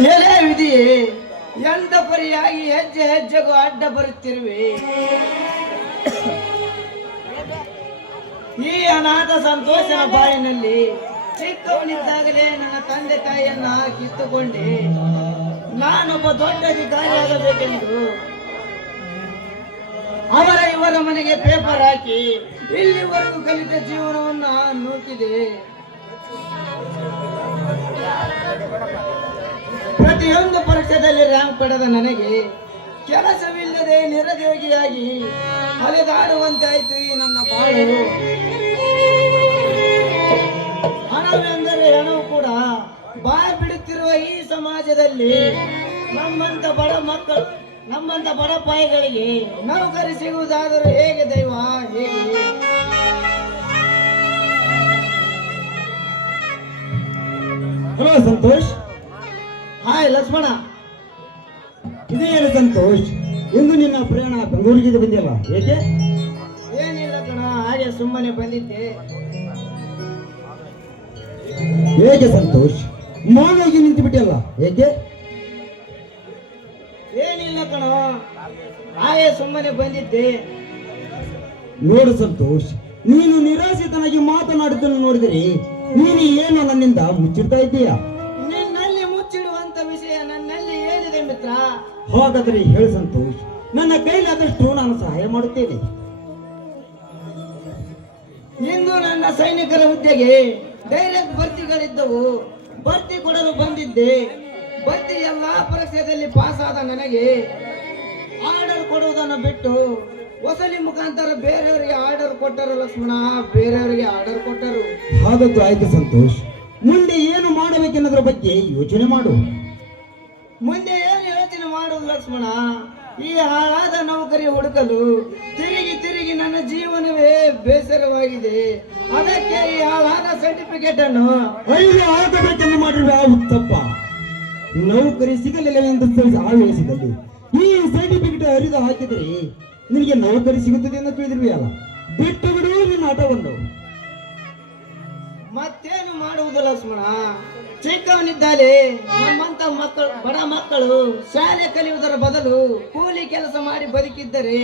ಎಲೆ ವಿಧಿಯೇ ಎಂತ ಪರಿಯಾಗಿ ಹೆಜ್ಜೆ ಹೆಜ್ಜೆಗೂ ಅಡ್ಡ ಬರುತ್ತಿರುವೆ. ಈ ಅನಾಥ ಸಂತೋಷನ ಬಾಳಿನಲ್ಲಿ ಚಿಕ್ಕವನಿದ್ದಾಗಲೇ ನನ್ನ ತಂದೆ ತಾಯಿಯನ್ನ ಕಿತ್ತುಕೊಂಡೆ. ನಾನೊಬ್ಬ ದೊಡ್ಡ ಅಧಿಕಾರಿಯಾಗಬೇಕೆಂದು ಅವರ ಇವರ ಮನೆಗೆ ಪೇಪರ್ ಹಾಕಿ ಇಲ್ಲಿವರೆಗೂ ಕಲಿತ ಜೀವನವನ್ನ ನೂಕಿದೆ. ಪ್ರತಿಯೊಂದು ಪರೀಕ್ಷೆಯಲ್ಲಿ ರ್ಯಾಂಕ್ ಪಡೆದ ನನಗೆ ಕೆಲಸವಿಲ್ಲದೆ ನಿರುದ್ಯೋಗಿಯಾಗಿ ಅಲೆದಾಡುವಂತಾಯ್ತು ಈ ನನ್ನ ಬಾಳು. ಹಣವೆಂದರೆ ಹಣವು ಕೂಡ ಬಾಯಿ ಬಿಡುತ್ತಿರುವ ಈ ಸಮಾಜದಲ್ಲಿ ನಮ್ಮಂತ ಬಡ ಪಾಯಿಗಳಿಗೆ ನೌಕರಿ ಸಿಗುವುದಾದರೂ ಹೇಗೆ ದೈವ, ಹೇಗೆ? ಹಲೋ ಸಂತೋಷ್. ಹಾಯ್ ಲಕ್ಷ್ಮಣ. ಇದೇನು ಸಂತೋಷ್, ಇಂದು ನಿನ್ನ ಪ್ರಯಾಣ ಬೆಂಗಳೂರಿಗೆ ಬಂದಿಲ್ಲ, ಏಕೆ? ಏನಿಲ್ಲ ಕಣ, ಹಾಗೆ ಸುಮ್ಮನೆ ಬಂದಿದ್ದೆ. ಹೇಗೆ ಸಂತೋಷ್, ಮೌನವಾಗಿ ನಿಂತು ಬಿಟ್ಟಿಲ್ಲ, ಏಕೆ? ಏನಿಲ್ಲ ಕಣ, ಹಾಗೆ ಸುಮ್ಮನೆ ಬಂದಿದ್ದೆ. ನೋಡು ಸಂತೋಷ್, ನೀನು ನಿರಾಶಿತನಾಗಿ ಮಾತನಾಡುವುದನ್ನು ನೋಡಿದರೆ ನೀನು ಏನು ನನ್ನಿಂದ ಮುಚ್ಚಿಡ್ತಾ ಇದ್ದೀಯಾ? ನಿನ್ನಲ್ಲಿ ಮುಚ್ಚಿಡುವಂತ ವಿಷಯ ನನ್ನಲ್ಲಿ ಏನಿದೆ ಮಿತ್ರ? ಹಾಗಾದರೆ ಹೇಳು ಸಂತೋಷ್, ನನ್ನ ಕೈಲಾದಷ್ಟು ನಾನು ಸಹಾಯ ಮಾಡುತ್ತೇನೆ. ಇಂದು ನನ್ನ ಸೈನಿಕರ ಹುದ್ದೆಗೆ ಡೈರೆಕ್ಟ್ ಭರ್ತಿಗಳಿದ್ದವು, ಭರ್ತಿ ಕೊಡಲು ಬಂದಿದ್ದೆ. ಭರ್ತಿ ಎಲ್ಲಾ ಪರೀಕ್ಷೆಯಲ್ಲಿ ಪಾಸ್ ಆದ ನನಗೆ ಆರ್ಡರ್ ಕೊಡುವುದನ್ನು ಬಿಟ್ಟು ವಸೂಲಿ ಮುಖಾಂತರ ಬೇರೆಯವರಿಗೆ ಆರ್ಡರ್ ಕೊಟ್ಟರು ಲಕ್ಷ್ಮಣ, ಬೇರೆಯವರಿಗೆ ಆರ್ಡರ್ ಕೊಟ್ಟರು. ಹಾಗದ್ದು ಆಯ್ತು ಸಂತೋಷ್, ಮುಂದೆ ಏನು ಮಾಡಬೇಕೆನ್ನೋದ್ರ ಬಗ್ಗೆ ಯೋಚನೆ ಮಾಡು. ಮುಂದೆ ಏನು ಯೋಚನೆ ಮಾಡುವುದು ಲಕ್ಷ್ಮಣ? ಈ ಹಾಳಾದ ನೌಕರಿ ಹುಡುಕಲು ತಿರುಗಿ ತಿರುಗಿ ನನ್ನ ಜೀವನವೇ ಬೇಸರವಾಗಿದೆ. ಅದಕ್ಕೆ ಈ ಹಾಳಾದ ಸರ್ಟಿಫಿಕೇಟ್ ಅನ್ನು ಆಗಬೇಕೆಂದು ಮಾಡಿರುವ ತಪ್ಪ. ನೌಕರಿ ಸಿಗಲಿಲ್ಲವೆಂದು ಆವೇಶದಲ್ಲಿ ಈ ಸರ್ಟಿಫಿಕೇಟ್ ಹರಿದು ಹಾಕಿದರೆ ನಿನಗೆ ನೌಕರಿ ಸಿಗುತ್ತದೆ ಎಂದು ತಿಳಿದಿರುವೆಯಲ್ಲ, ಬಿಟ್ಟು ಬಿಡು ನಿನ್ನ ಆಟವನ್ನು. ಮತ್ತೇನು ಮಾಡುವುದು ಲಕ್ಷ್ಮಣ? ಚಿಕ್ಕವನಿದ್ದಾಲೆ ನಮ್ಮಂತ ಬಡ ಮಕ್ಕಳು ಶಾಲೆ ಕಲಿಯುವುದರ ಬದಲು ಕೂಲಿ ಕೆಲಸ ಮಾಡಿ ಬದುಕಿದ್ದರೆ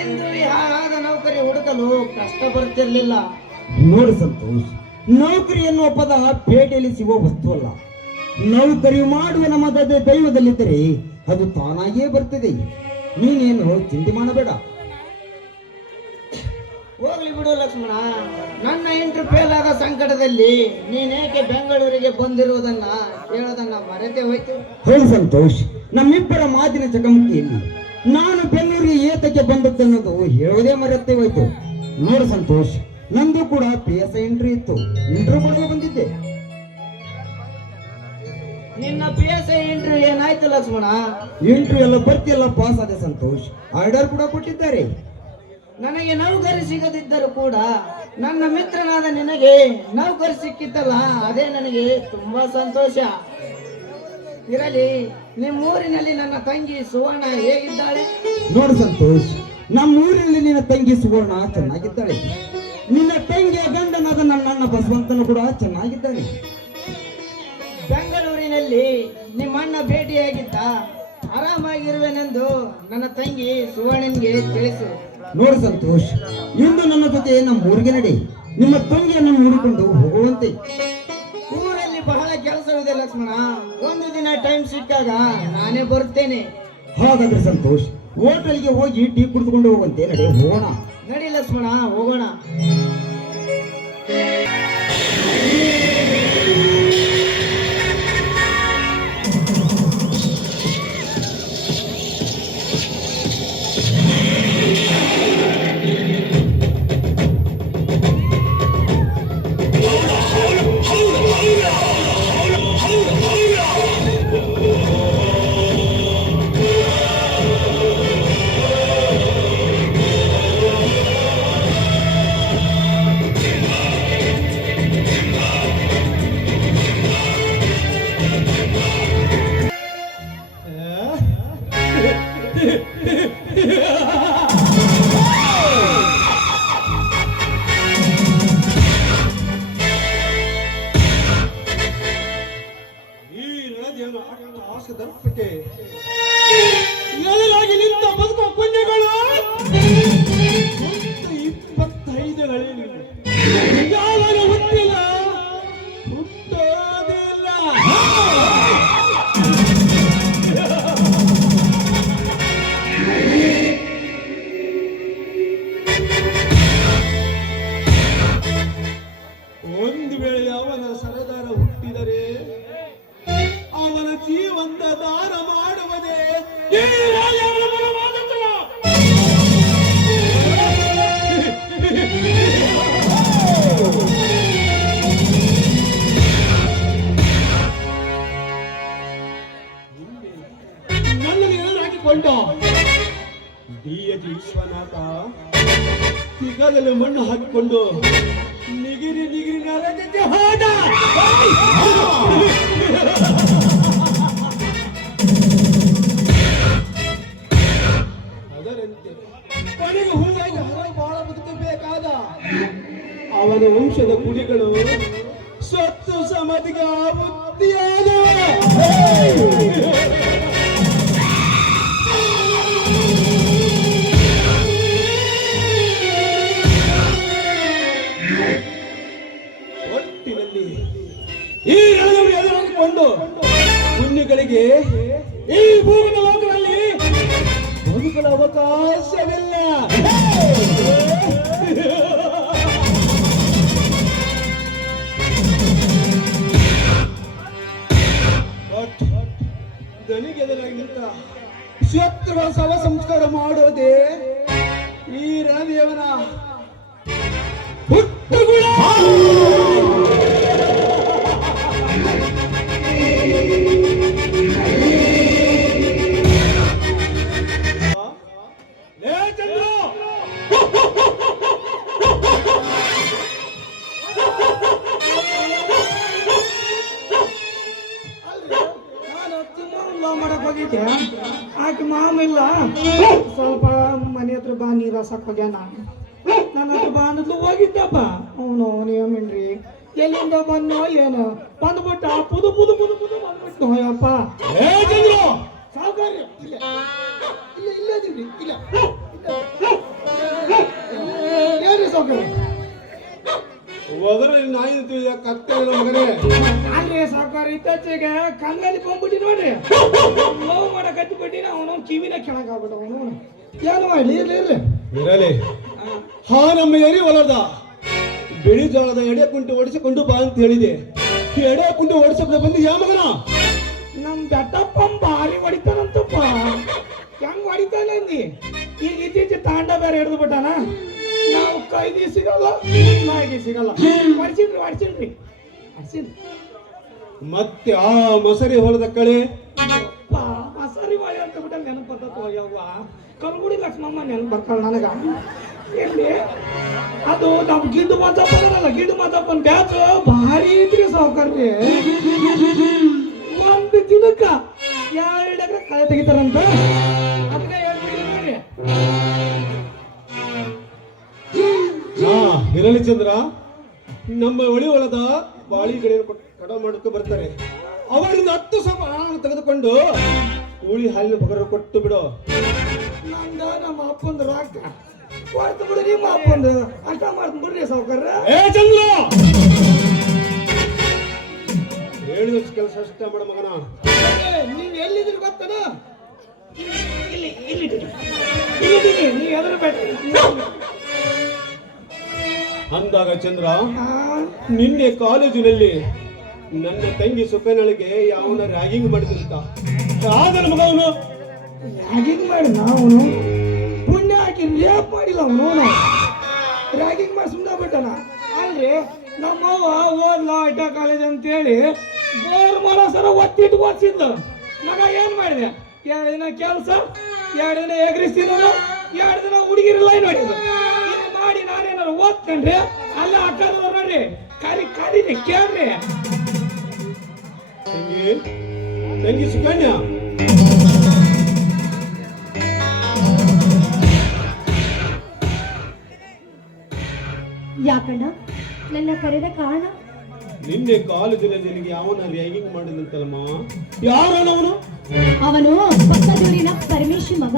ಇಂದು ಈ ಹಾಳಾದ ನೌಕರಿ ಹುಡುಕಲು ಕಷ್ಟ ಬರುತ್ತಿರಲಿಲ್ಲ. ನೋಡು ಸಂತೋಷ್, ನೌಕರಿ ಎನ್ನುವ ಪದ ಪೇಟೆಯಲ್ಲಿ ಸಿಗುವ ವಸ್ತುವಲ್ಲ. ನೌಕರಿ ಮಾಡುವ ನಮ್ಮ ದೈವದಲ್ಲಿದ್ದರೆ ಅದು ತಾನಾಗಿಯೇ ಬರ್ತದೆ. ನೀನೇನು ಚಿಂತೆ ಮಾಡಬೇಡ. ಹೋಗ್ಲಿ ಬಿಡು ಲಕ್ಷ್ಮಣ, ನನ್ನ ಇಂಟರ್ವ್ಯೂ ಫೇಲ್ ಆದ ಸಂಕಟದಲ್ಲಿ ನೀನೇಕೆ ಬೆಂಗಳೂರಿಗೆ ಬಂದಿರುವುದನ್ನ ಹೇಳೋದನ್ನ ಮರೆತೇ ಹೋಯ್ತು. ಹೌದು ಸಂತೋಷ್, ನಮ್ಮಿಬ್ಬರ ಮಾತಿನ ಚಕಮಕಿಯಲ್ಲಿ ನಾನು ಬೆಂಗಳೂರಿಗೆ ಏತಕ್ಕೆ ಬಂದದ್ದನ್ನೋದು ಹೇಳೋದೇ ಮರೆತೇ ಹೋಯ್ತು. ನೋಡು ಸಂತೋಷ್, ನಂದು ಕೂಡ PSI ಇಂಟರ್ವ್ಯೂ ಇತ್ತು, ಇಂಟರ್ವ್ಯೂ ಕೊಡಲು ಬಂದಿದ್ದೆ. ನಿನ್ನ PSI ಇಂಟರ್ವ್ಯೂ ಏನಾಯ್ತು ಲಕ್ಷ್ಮಣ? ಇಂಟರ್ವ್ಯೂ ಎಲ್ಲ ಭರ್ತಿ ಎಲ್ಲ ಪಾಸ್ ಆದ ಸಂತೋಷ್, ಆರ್ಡರ್ ಕೂಡ ಕೊಟ್ಟಿದ್ದಾರೆ. ನನಗೆ ನೌಕರಿ ಸಿಗದಿದ್ದರೂ ಕೂಡ ನನ್ನ ಮಿತ್ರನಾದ ನಿನಗೆ ನೌಕರಿ ಸಿಕ್ಕಿತ್ತಲ್ಲ, ಅದೇ ನನಗೆ ತುಂಬಾ ಸಂತೋಷ. ಇರಲಿ, ನಿಮ್ಮೂರಿನಲ್ಲಿ ನನ್ನ ತಂಗಿ ಸುವರ್ಣ ಹೇಗಿದ್ದಾಳೆ? ನೋಡು ಸಂತೋಷ್, ನಮ್ಮೂರಿನಲ್ಲಿ ನಿನ್ನ ತಂಗಿ ಸುವರ್ಣ ಚೆನ್ನಾಗಿದ್ದಾಳೆ. ನಿನ್ನ ತಂಗಿಯ ಗಂಡನಾದ ನನ್ನ ಬಸವಂತನು ಕೂಡ ಚೆನ್ನಾಗಿದ್ದಾನೆ. ಬೆಂಗಳೂರಿನಲ್ಲಿ ನಿಮ್ಮಣ್ಣ ಭೇಟಿಯಾಗಿದ್ದ, ಆರಾಮಾಗಿರುವೆನೆಂದು ನನ್ನ ತಂಗಿ ಸುವರ್ಣನ್ಗೆ ತಿಳಿಸು. ನೋಡು ಸಂತೋಷ್, ಇಂದು ನನ್ನ ಜೊತೆ ನಮ್ಮ ಊರಿಗೆ ನಡೆ, ನಿಮ್ಮ ತಂಗಿಯನ್ನು ನೋಡಿಕೊಂಡು ಹೋಗುವಂತೆ. ಊರಲ್ಲಿ ಬಹಳ ಕೆಲಸವಿದೆ ಲಕ್ಷ್ಮಣ, ಒಂದು ದಿನ ಟೈಮ್ ಸಿಕ್ಕಾಗ ನಾನೇ ಬರುತ್ತೇನೆ. ಹಾಗಾದ್ರೆ ಸಂತೋಷ್, ಹೋಟೆಲ್ಗೆ ಹೋಗಿ ಟೀ ಕುಡಿದುಕೊಂಡು ಹೋಗುವಂತೆ, ನಡೆ ಹೋಗೋಣ. ನಡಿ ಲಕ್ಷ್ಮಣ, ಹೋಗೋಣ. ರಣದೇವನ ಅಟ್ಟಹಾಸ ದರ್ಪಕ್ಕೆ ಎದುರಾಗಿ ನಿಂತ ಬದುಕುವ ಪುಣ್ಯಗಳು 25ಗಳಲ್ಲಿ ಯಾವಾಗ ಹುಟ್ಟಿಲ್ಲ ಹುಟ್ಟೋದಿಲ್ಲ. ಒಂದು ವೇಳೆ ಅವನ ಸರದಾರ ಹುಟ್ಟಿದರೆ ಅವನ ಜೀವಂತ ದಾನ ಮಾಡುವುದೇ ಈ ರಾಜನ ಬಲವಾದತನ. ನನ್ನನ್ನು ಎದುರಾಕಿಕೊಂಡ ಡಿಎಜಿ ವಿಶ್ವನಾಥ ಸಿಗದಲ್ಲಿ ಮಣ್ಣು ಹಾಕಿಕೊಂಡು ನಿಗಿರಿ ನಿಗಿರಿ ನರಕಕ್ಕೆ ಹೋದ. ಅದರಂತೆ ಕೊನೆಗೆ ಹೂವಾಗಿ ಹೊರ ಬಾಳ ಬದುಕಬೇಕಾದ ಅವನ ವಂಶದ ಕುಡಿಗಳು ಸ್ವತ್ತು ಸಮಾಧಿಗೆ ಆವೃತ್ತಿಯಾದ. ಒಟ್ಟಿನಲ್ಲಿ ಈ ರಣವನ್ನು ಎದುರಾಗಿಕೊಂಡು ಪುಣ್ಯಗಳಿಗೆ ಈ ಭೂಮಿಯ ಲೋಕದಲ್ಲಿ ಬದುಕಲು ಅವಕಾಶವಿಲ್ಲ. ದನಿಗೆದರಾಗಿ ನಿಂತ ಶತ್ರುಗಳ ಶವ ಸಂಸ್ಕಾರ ಮಾಡೋದೇ ಈ ರಣದೇವನ ಹುಟ್ಟುಗುಣ. ಮಾಡಕ್ ಹೋಗಿದ್ದೆ ಆಕೆ ಮಾಮಿಲ್ಲ ಸ್ವಲ್ಪ ಮನೆ ಹತ್ರ ಬಾ ನೀರು ಹಾಸಕ್ ಹೋಗ್ಯಾನ. ನನ್ನ ಹತ್ರ ಬಾ ಅನ್ನದ್ಲು ಹೋಗಿದ್ದಪ್ಪ. ಅವನು ನೇಮಿನ್ರಿ ಎಲ್ಲಿಂದ ಬಂದೋ ಏನು ಬಂದ್ಬಿಟ್ಟ ಪುದು ಪುದು ಪುದು ಪುದು ಬಂದ್ಬಿಟ್ಟು ಹೋಯಪ್ಪ. ಸಾವುಕಾರ್ಯ ಇಲ್ಲ ಇಲ್ಲ ಇಲ್ಲದಿಲ್ರಿ ಇಲ್ಲ ಏನ್ರಿ ಸಾವುಕಾರ್ಯ ಹೋದ್ರೆ ನಾಯಿ ತಿಳಿಯ ಕತ್ತೆ ಮಗನೇ. ಅಲ್ರಿ ಸಾವುಕಾರ ಇತ್ತೀಚೆಗೆ ಕಂಗಲ್ಲಿ ಬಂದ್ಬಿಟ್ಟಿ ನೋಡ್ರಿ ಲವ್ ಮಾಡಕ್ ಹಚ್ಬಿಟ್ಟಿನ ಅವನು ಕಿವಿನ ಕೆಳಕ್ ಆಗ್ಬಿಟ್ಟು ಅವನು ಏನು ಮಾಡ್ಲಿ ಇರ್ಲಿ ಇರ್ಲಿ ಇರಲಿ. ಹಾ ನಮ್ಮ ಎರಿ ಹೊಲದ ಬಿಳಿ ಜೋಳದ ಎಡೆ ಕುಂಟು ಓಡಿಸಿಕೊಂಡು ಬಾ ಅಂತ ಹೇಳಿದೆ. ಎಡೆ ಕುಂಟು ಓಡಿಸಕ್ಕೆ ಬಂದು ಯಾ ಮಗನ ನಮ್ ಬೆಟ್ಟಪ್ಪ ಭಾರಿ ಹೊಡಿತಾನಂತಪ್ಪ. ಹೆಂಗ್ ಹೊಡಿತಾನೆ ಅಂದಿ ಈಗ ಇತ್ತೀಚೆ ತಾಂಡ ಬೇರೆ ಹಿಡಿದು ಬಿಟ್ಟಾನ. ನಾವು ಕೈದಿ ಸಿಗಲ್ಲ ನಾಯಿಗೆ ಸಿಗಲ್ಲ. ಹೊಡ್ಸಿನ್ರಿ ಹೊಡ್ಸಿನ್ರಿ ಹೊಡ್ಸಿನ್ರಿ ಮತ್ತೆ ಆ ಮೊಸರಿ ಹೊಲದ ಕಳೆ ಮಸರಿ ಬಾಯಿ ಅಂತ ಬಿಟ್ಟ ನೆನಪತ್ತ ಯವ್ವ ಕಲ್ಗುಡಿ ಲಕ್ಷ್ಮಮ್ಮ ನೆನಪು ಬರ್ತಾಳ ನನಗ. ಎಲ್ಲಿ ಅದು ನಮ್ ಗಿಡ್ಡು ಮಾತಪ್ಪನಲ್ಲ ಗಿಡ್ಡು ಮಾತಪ್ಪನ ಬ್ಯಾಚ್ ಭಾರಿ ಐತ್ರಿ ಸಾವುಕಾರ್ರಿ. ಒಂದು ದಿನಕ್ಕ 2 ಎಕರೆ ಕಳೆ ತೆಗಿತಾರಂತ. ಅದನ್ನ ಹೇಳ್ಬಿಡಿ ನೋಡ್ರಿ. ಹಾ ಇರಲಿ ಚಂದ್ರ. ನಮ್ಮ ಹೊಳಿ ಹೊಲದ ಬಾಳಿ ಕಡೆ ಕಡ ಮಾಡಕ್ಕೆ ಬರ್ತಾರೆ. ಅವರಿಂದ 10 ಸ್ವಲ್ಪ ಹಣ ತೆಗೆದುಕೊಂಡು ಕೂಳಿ ಹಾಲಿನ ಪಗರ ಕೊಟ್ಟು ಬಿಡು. ನಂದ ನಮ್ಮ ಅಪ್ಪಂದು ರಾಕ ಕೊಡ್ತು ಬಿಡು. ನಿಮ್ಮ ಅಪ್ಪಂದು ಅಷ್ಟ ಮಾಡ್ತೀನಿ ಬಿಡ್ರಿ ಸಾವುಕಾರ. ಏ ಚಂದ್ರ ಹೇಳಿದ ಕೆಲಸ ಅಷ್ಟೇ ಮಾಡ ಮಗನ. ನೀವ್ ಎಲ್ಲಿದ್ರಿ ಗೊತ್ತನ? ಇಲ್ಲಿ ಇಲ್ಲಿ ನೀವ್ ಎದುರು ಬೇಡ ಅಂದಾಗ ಚಂದ್ರ ನಿನ್ನೆ ಕಾಲೇಜಿನಲ್ಲಿ ನನ್ನ ತಂಗಿ ಸುಖನಳಿಗೆ ಯಾವನ ರ್ಯಾಗಿಂಗ್ ಮಾಡಿದಂತ ಆದನ ಮಗ ಅವನು. ರ್ಯಾಗಿಂಗ್ ಮಾಡಿ ಅವನು ಪುಣ್ಯ ಹಾಕಿ ರೇಪ್ ಮಾಡಿಲ್ಲ ಅವನು. ರ್ಯಾಗಿಂಗ್ ಮಾಡಿ ಸುಮ್ಮನೆ ಬಿಟ್ಟನ. ಅಲ್ರಿ ನಮ್ಮವ್ವ ಓದ್ಲಾ ಇಟ ಕಾಲೇಜ್ ಅಂತೇಳಿ ಬೋರ್ ಮಾಡೋ ಸರ ಒತ್ತಿಟ್ಟು ಓದಿಸಿದ್ಲು. ಮಗ ಏನ್ ಮಾಡಿದೆ? 2 ದಿನ ಕೆಲಸ 2 ದಿನ ಎಗ್ರಿಸ್ತೀನಿ 2 ದಿನ ಹುಡುಗಿರ ಲೈನ್ ಹೊಡಿದ್ರು. ಇದು ಮಾಡಿ ನಾನೇನಾರು ಓದ್ಕೊಂಡ್ರಿ ಅಲ್ಲ ಅಕ್ಕದ ನೋಡ್ರಿ ಕರೀರಿ ಕೇಳ್ರಿ. ತಂಗಿ ಸುಕನ್ಯ ಯಾಕಣ್ಣ ನನ್ನ ಕರೆದ ಕಾರಣ? ನಿನ್ನೆ ಕಾಲೇಜಿನಲ್ಲಿ ನಿನಗೆ ಯಾವನ ರ್ಯಾಗಿಂಗ್ ಮಾಡಿದಂತಲ್ಲಮ್ಮ? ಯಾರವನು? ಅವನು ಪಕ್ಕದೂರಿನ ಪರಮೇಶಿ ಮಗ.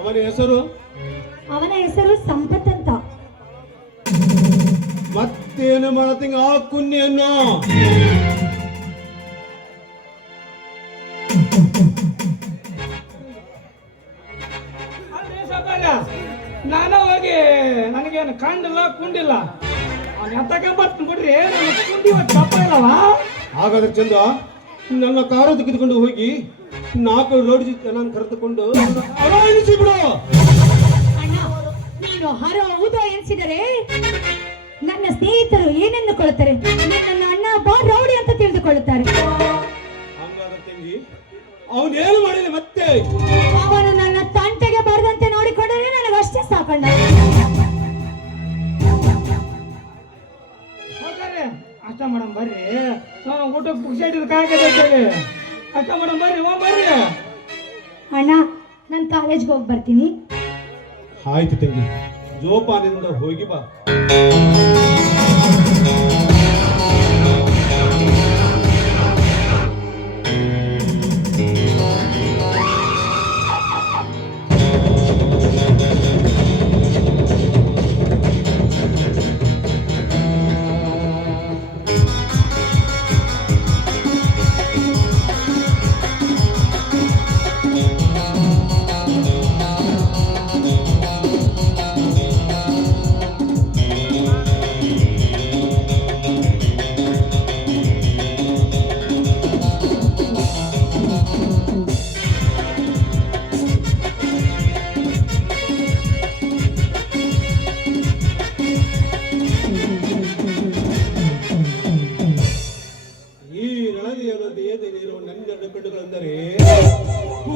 ಅವನ ಹೆಸರು? ಅವನ ಹೆಸರು ಸಂಪತ್ ಅಂತ. ಮತ್ತೇನು ಮಾಡತ್ತೀಗ ಆ ಕುನ್ನಿಯನ್ನು? ನಾನು ಹೋಗಿ ನನಗೇನು ಕಂಡಿಲ್ಲ ಕುಂಡಿಲ್ಲ ಅವ್ನು ಎತ್ತಕ್ಕೆ ಬರ್ತೀನಿ ಕೊಡ್ರಿ, ನನಗೆ ಕುಂಡಿ ಇವತ್ತು ತಪ್ಪ ಇಲ್ಲವ. ಹಾಗಾದ್ರೆ ಚಂದ್ರ, ನನ್ನ ಕಾರು ತೆಗೆದುಕೊಂಡು ಹೋಗಿ 4 ರೋಡ್ ನಾನು ಕರೆದುಕೊಂಡು ಅಡಾಯಿಸಿ ಬಿಡು. ಅಣ್ಣ, ನೀನು ಹರೋ ಊದೋ ಎನಿಸಿದರೆ ನನ್ನ ಸ್ನೇಹಿತರು ಏನೆಂದುಕೊಳ್ಳುತ್ತಾರೆ? ನನ್ನ ಅಣ್ಣ ಬಾ ರೌಡಿ ಅಂತ ತಿಳಿದುಕೊಳ್ಳುತ್ತಾರೆ. ಹಂಗಾದ್ರೆ ತಂಗಿ, ಅವನೇನು ಮಾಡಿಲ್ಲ ಮತ್ತೆ? ಅವನು ನನ್ನ ತಂಟೆಗೆ ಬರದಂತೆ ನೋಡಿಕೊಂಡರೆ ನನಗಷ್ಟೇ ಸಾಕಣ್ಣ. ಅಷ್ಟ ಮೇಡಮ್ ಬರ್ರಿ, ಊಟಕ್ಕೆ ಪುಕ್ಷೇಟಿದ ಕಾಯ್ಕೈತೆ. ಅಷ್ಟ ಮೇಡಮ್ ಬರ್ರಿ, ಬರ್ರಿ. ಅಣ್ಣ, ನಾನು ಕಾಲೇಜ್ಗೆ ಹೋಗಿ ಬರ್ತೀನಿ. ಆಯ್ತು ತಂಗಿ, ಜೋಪಾನದಿಂದ ಹೋಗಿ ಬಾ.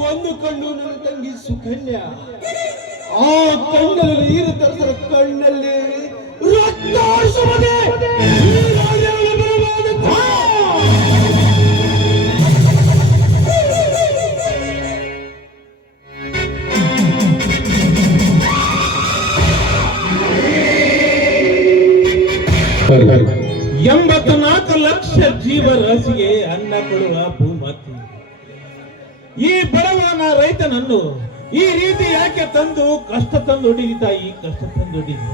ಒಂದು ಕಣ್ಣು ನನ್ನ ತಂಗಿ ಸುಕನ್ಯ, ಆ ಕಣ್ಣಲ್ಲಿ ನೀರು ತರಿಸಿದ ಕಣ್ಣಲ್ಲಿ ರಕ್ತಾಶ್ರಮದೆ ಎಂಬತ್ನಾಲ್ಕು ಲಕ್ಷ ಜೀವರಾಶಿಗೆ ಅನ್ನ ಕೊಡುವ ಭೂಮಾತೆ ಈ ಬಡವನ ರೈತನನ್ನು ಈ ರೀತಿ ಯಾಕೆ ತಂದು ಕಷ್ಟ ತಂದು ಹೊಡಿದಿ ತಾಯಿ, ಕಷ್ಟ ತಂದು ಹೊಡಿದಿ.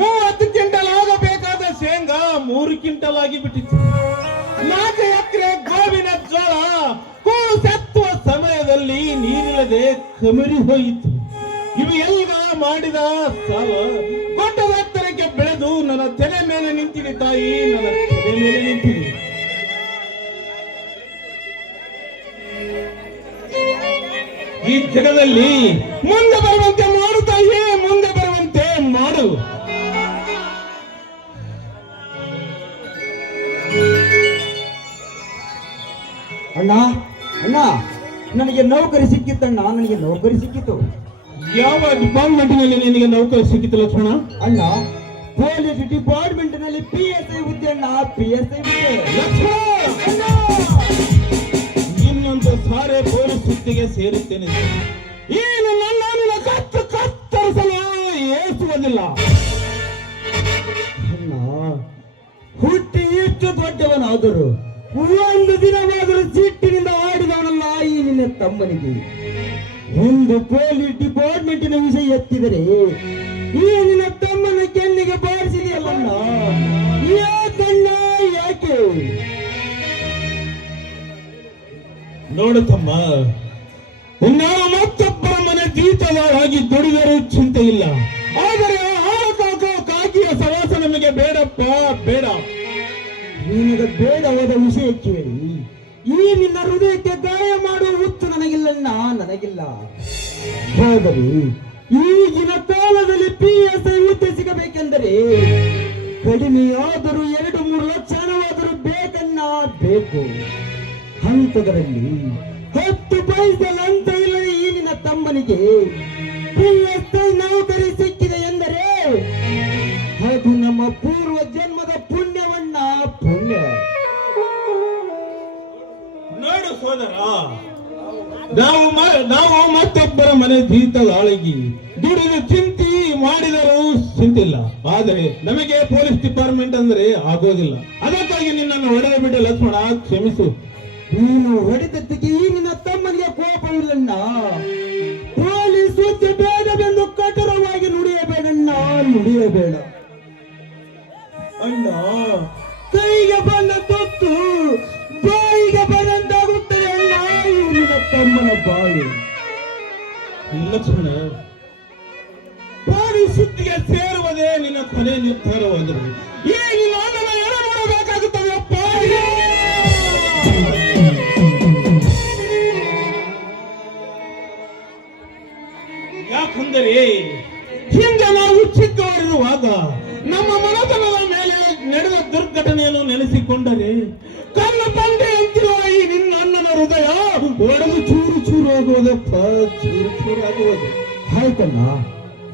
30 ಕ್ವಿಂಟಲ್ ಆಗಬೇಕಾದ ಶೇಂಗಾ 3 ಕ್ವಿಂಟಲ್ ಆಗಿ ಬಿಟ್ಟಿತ್ತು. 4 ಎಕರೆ ಗೋವಿನ ಜೋಳ ಕೂಳು ಸತ್ತುವ ಸಮಯದಲ್ಲಿ ನೀರಿಲ್ಲದೆ ಕಮರಿ ಹೋಯಿತು. ಇವು ಎಲ್ಲ ಮಾಡಿದ ಸಾಲ ಗೊಂಡದ ಎತ್ತರಕ್ಕೆ ಬೆಳೆದು ನನ್ನ ತಲೆ ಮೇಲೆ ನಿಂತಿದೆ ತಾಯಿ, ನನ್ನ ತಲೆ ಮೇಲೆ ನಿಂತಿದೆ. ಈ ಜಗದಲ್ಲಿ ಮುಂದೆ ಬರುವಂತೆ ಮಾಡು ತಾಯಿ, ಮುಂದೆ ಬರುವಂತೆ ಮಾಡು. ಅಣ್ಣ ಅಣ್ಣ, ನನಗೆ ನೌಕರಿ ಸಿಕ್ಕಿತ್ತಣ್ಣ, ನನಗೆ ನೌಕರಿ ಸಿಕ್ಕಿತು. ಯಾವ ಡಿಪಾರ್ಟ್ಮೆಂಟ್ನಲ್ಲಿ ನಿನಗೆ ನೌಕರಿ ಸಿಕ್ಕಿತು ಲಕ್ಷ್ಮಣ? ಅಣ್ಣ, ಪೊಲೀಸ್ ಡಿಪಾರ್ಟ್ಮೆಂಟ್ ನಲ್ಲಿ PSI ಹುದ್ದೆ ಅಣ್ಣ, PSI ಹುದ್ದೆ. ಲಕ್ಷ್ಮಣ, ಇನ್ನೊಂದು ಸಾರೆ ಪೊಲೀಸ್ ಹುದ್ದೆಗೆ ಸೇರುತ್ತೇನೆ. ಏನು ನನ್ನ ಕತ್ತರಿಸಲು ಏಸುವುದಿಲ್ಲ. ಅಣ್ಣ, ಹುಟ್ಟಿ ಎಷ್ಟು ದೊಡ್ಡವನಾದರೂ ಒಂದು ದಿನವಾದರೂ ಸಿಟ್ಟಿನಿಂದ ಆಡಿದವನಲ್ಲ ಈ ನಿನ್ನ ತಮ್ಮನಿಗೆ. ಒಂದು ಪೊಲೀಸ್ ಡಿಪಾರ್ಟ್ಮೆಂಟಿನ ವಿಷಯ ಎತ್ತಿದರೆ ಈ ನಿನ್ನ ತಮ್ಮನ ಕೆನ್ನಿಗೆ ಬಾರಿಸಿದೆಯಲ್ಲ, ಯಾಕಣ್ಣ ಯಾಕೆ? ನೋಡು ತಮ್ಮ, ನಾವು ಮತ್ತೊಬ್ಬರ ಮನೆ ಜೀತವಾಗಿ ದುಡಿದರೂ ಚಿಂತೆ ಇಲ್ಲ. ಆದರೆ ಕಾಕಿಯ ಸವಾಸ ನಮಗೆ ಬೇಡಪ್ಪ, ಬೇಡ. ನಿನಗೆ ಬೇಡವಾದ ವಿಷಯಕ್ಕೆ ಹೇಳಿ ಈ ನಿನ್ನ ಹೃದಯಕ್ಕೆ ಗಾಯ ಮಾಡುವ ಹುತ್ತು ನನಗಿಲ್ಲಣ್ಣ, ನನಗಿಲ್ಲ. ಹೋದರೆ ಈಗಿನ ಕಾಲದಲ್ಲಿ PSI ಹುದ್ದೆ ಸಿಗಬೇಕೆಂದರೆ ಕಡಿಮೆಯಾದರೂ 2-3 ಲಕ್ಷ ಹಣವಾದರೂ ಬೇಕಣ್ಣ, ಬೇಕು. ಹಂತದಲ್ಲಿ 10 ಪೈಸೆ ಲಂಚ ಇಲ್ಲದೆ ಈ ನಿನ್ನ ತಮ್ಮನಿಗೆ PSI ನೌಕರಿ ಸಿಕ್ಕಿದೆ ಎಂದರೆ ಅದು ನಮ್ಮ ಪೂರ್ವ ಜನ್ಮದ ಪುಣ್ಯವನ್ನ, ಪುಣ್ಯ. ನೋಡು ಸೋದರ, ನಾವು ಮತ್ತೊಬ್ಬರ ಮನೆ ಜೀತದ ಆಳಗಿ ದುಡಿದು ಚಿಂತಿ ಮಾಡಿದರೂ ಚಿಂತೆ ಇಲ್ಲ. ಆದರೆ ನಮಗೆ ಪೊಲೀಸ್ ಡಿಪಾರ್ಟ್ಮೆಂಟ್ ಅಂದ್ರೆ ಆಗೋದಿಲ್ಲ. ಅದಕ್ಕಾಗಿ ನಿನ್ನನ್ನು ಹೊಡೆದ ಬಿಟ್ಟು ಲಕ್ಷ್ಮಣ ಕ್ಷಮಿಸು. ನೀನು ಹೊಡೆದದ್ದಕ್ಕೆ ಈ ನಿನ್ನ ತಮ್ಮನಿಗೆ ಕೋಪವಿಲ್ಲಣ್ಣ. ಪೊಲೀಸ್ ಹುದ್ದೆ ಬೇಡವೆಂದು ಕಠೋರವಾಗಿ ನುಡಿಯಬೇಡಣ್ಣ, ನುಡಿಯಬೇಡ ಅಣ್ಣ. ಕೈಗೆ ಬಂದ ತೊತ್ತು ಬಾಯಿಗೆ ಬಂದಂತಾಗುತ್ತದೆ ಅಣ್ಣ ಈ ನಿನ್ನ ತಮ್ಮನ ಬಾಯಿ. ಲಕ್ಷ್ಮಣ, ಪೊಲೀಸ್ ಸುದ್ದಿಗೆ ಸೇರುವುದೇ ನಿನ್ನ ಕೊನೆ ನಿರ್ಧಾರವಾದರೆ ಈ ನಿನ್ನ ಅಣ್ಣನ ಎಡ ನೋಡಬೇಕಾಗುತ್ತದೆಯಪ್ಪ. ಯಾಕಂದರೆ ಹಿಂದೆ ನಾವು ಚಿಕ್ಕವರಿರುವಾಗ ನಮ್ಮ ಮನತನದ ಮೇಲೆ ನಡೆದ ದುರ್ಘಟನೆಯನ್ನು ನೆನೆಸಿಕೊಂಡರೆ ಕಣ್ಣು ಬಂಡೆ ಅಂತಿರುವ ಈ ನಿನ್ನ ಅಣ್ಣನ ಹೃದಯ ಒಡೆದು ಚೂರು ಚೂರು ಆಗುವುದಪ್ಪ, ಚೂರು ಚೂರು ಆಗುವುದು. ಆಯ್ತಣ್ಣ,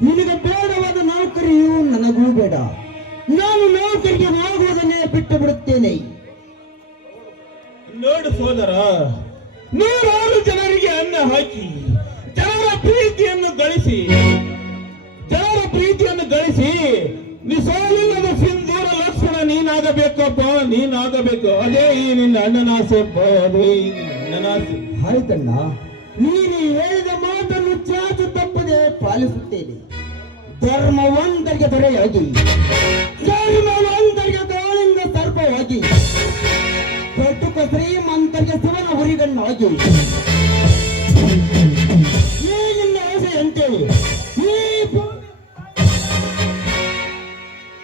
ನಿನಗೆ ಬೇಡವಾದ ನೌಕರಿಯು ನನಗೂ ಬೇಡ. ನಾನು ನೌಕರಿಗೆ ಹೋಗುವುದನ್ನೇ ಬಿಟ್ಟು ಬಿಡುತ್ತೇನೆ. ನೋಡು ಸೋದರ, 106 ಜನರಿಗೆ ಅನ್ನ ಹಾಕಿ ಜನರ ಪ್ರೀತಿಯನ್ನು ಗಳಿಸಿ ನಿಸೋಲಿಲ್ಲದ ಸಿಂಧೂರ ಲಕ್ಷ್ಮಣ ನೀನಾಗಬೇಕಪ್ಪ, ನೀನಾಗಬೇಕು. ಅದೇ ಈ ನಿನ್ನ ಅಣ್ಣನ ಆಸೆಪ್ಪ, ಅದೇ ಈ ನಿನ್ನ ಅಣ್ಣನ ಆಸೆ. ಆಯ್ತಣ್ಣ, ನೀನು ಹೇಳಿದ ಮಾತನ್ನು ಚಾಚು ತಪ್ಪದೆ ಪಾಲಿಸುತ್ತೇನೆ. ಧರ್ಮ ಒಂದರಿಗೆ ದೊರೆಯಾಗಿ, ಧರ್ಮ ಒಂದರಿಗೆ ಗಾಳಿಂದ ಸರ್ಪವಾಗಿ, ಕಟುಕ ಶ್ರೀಮಂತರಿಗೆ ಶಿವನ ಹುರಿಗಣ್ಣಾಗಿ ಈ ನಿನ್ನ ಆಸೆಯಂತೆ ಈ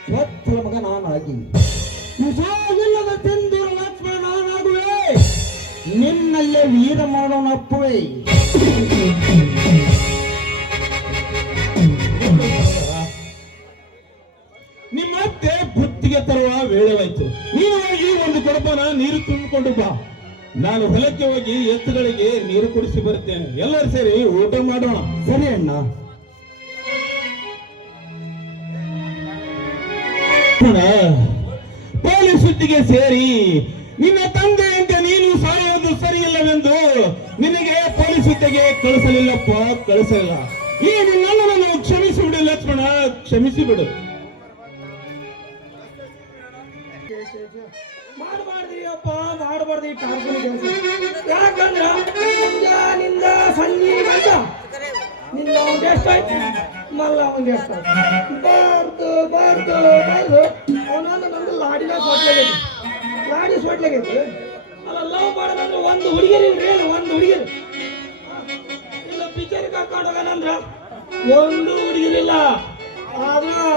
ಸ್ವತ್ರ ಮಗ ನಾನಾಗಿ ನಿಜವಿಲ್ಲದ ಸಿಂಧೂರ ಲಕ್ಷ್ಮಣ ನಾನಾಗುವೆ. ನಿನ್ನಲ್ಲೇ ವೀರ ಮಾಡೋಣಪ್ಪುವೆ. ನಿಮ್ಮತ್ತೆ ಬುತ್ತಿಗೆ ತರುವ ವೇಳೆವಾಯ್ತು. ನೀನು ಹೋಗಿ ಒಂದು ಕೊಡಪನ ನೀರು ತುಂಬಿಕೊಂಡು ಬಾ. ನಾನು ಹೊಲಕ್ಕೆ ಹೋಗಿ ಎತ್ತುಗಳಿಗೆ ನೀರು ಕುಡಿಸಿ ಬರುತ್ತೇನೆ. ಎಲ್ಲರೂ ಸೇರಿ ಊಟ ಮಾಡೋಣ. ಸರಿ ಅಣ್ಣ. ಪೊಲೀಸ್ ಸುದ್ದಿಗೆ ಸೇರಿ ನಿನ್ನ ತಂದೆಯಂತೆ ನೀನು ಸಾಯುವುದು ಸರಿಯಿಲ್ಲವೆಂದು ನಿನಗೆ ಪೊಲೀಸ್ ಹುದ್ದೆಗೆ ಕಳಿಸಲಿಲ್ಲಪ್ಪ, ಕಳಿಸಲಿಲ್ಲ. ಈ ನಿನ್ನನ್ನು ಕ್ಷಮಿಸಿಬಿಡು ಲಕ್ಷ್ಮಣ, ಕ್ಷಮಿಸಿಬಿಡು. ಮಾಡಬಾರ್ದಿಯಪ್ಪ, ಮಾಡಬಾರ್ದು ಈ ಕಾರ್ಖಾನೆ ಕೆಲಸ. ಯಾಕಂದ್ರ ಮುಂಜಾನಿಂದ ಸಂಜೆ ಗಂಟ ನಿನ್ನ ಒಂದು ಎಷ್ಟಾಯ್ತು, ಮಲ್ಲ ಒಂದು ಎಷ್ಟಾಯ್ತು, ಬಾರ್ದು ಅವನೊಂದು ನಂದು ಲಾಡಿನ ಸೊಟ್ಲಾಗೈತಿ, ಲಾಡಿ ಸೊಟ್ಲಾಗೈತಿ. ಅಲ್ಲ ಲವ್ ಮಾಡೋದಂದ್ರೆ ಒಂದು ಹುಡುಗಿರಿ ರೇನು, ಒಂದು ಹುಡುಗಿರಿ ಇಲ್ಲ ಪಿಕ್ಚರ್ ಕರ್ಕೊಂಡು ಹೋಗೋಣಂದ್ರ ಒಂದು ಹುಡುಗಿರಿಲ್ಲ. ಆದ್ರೂ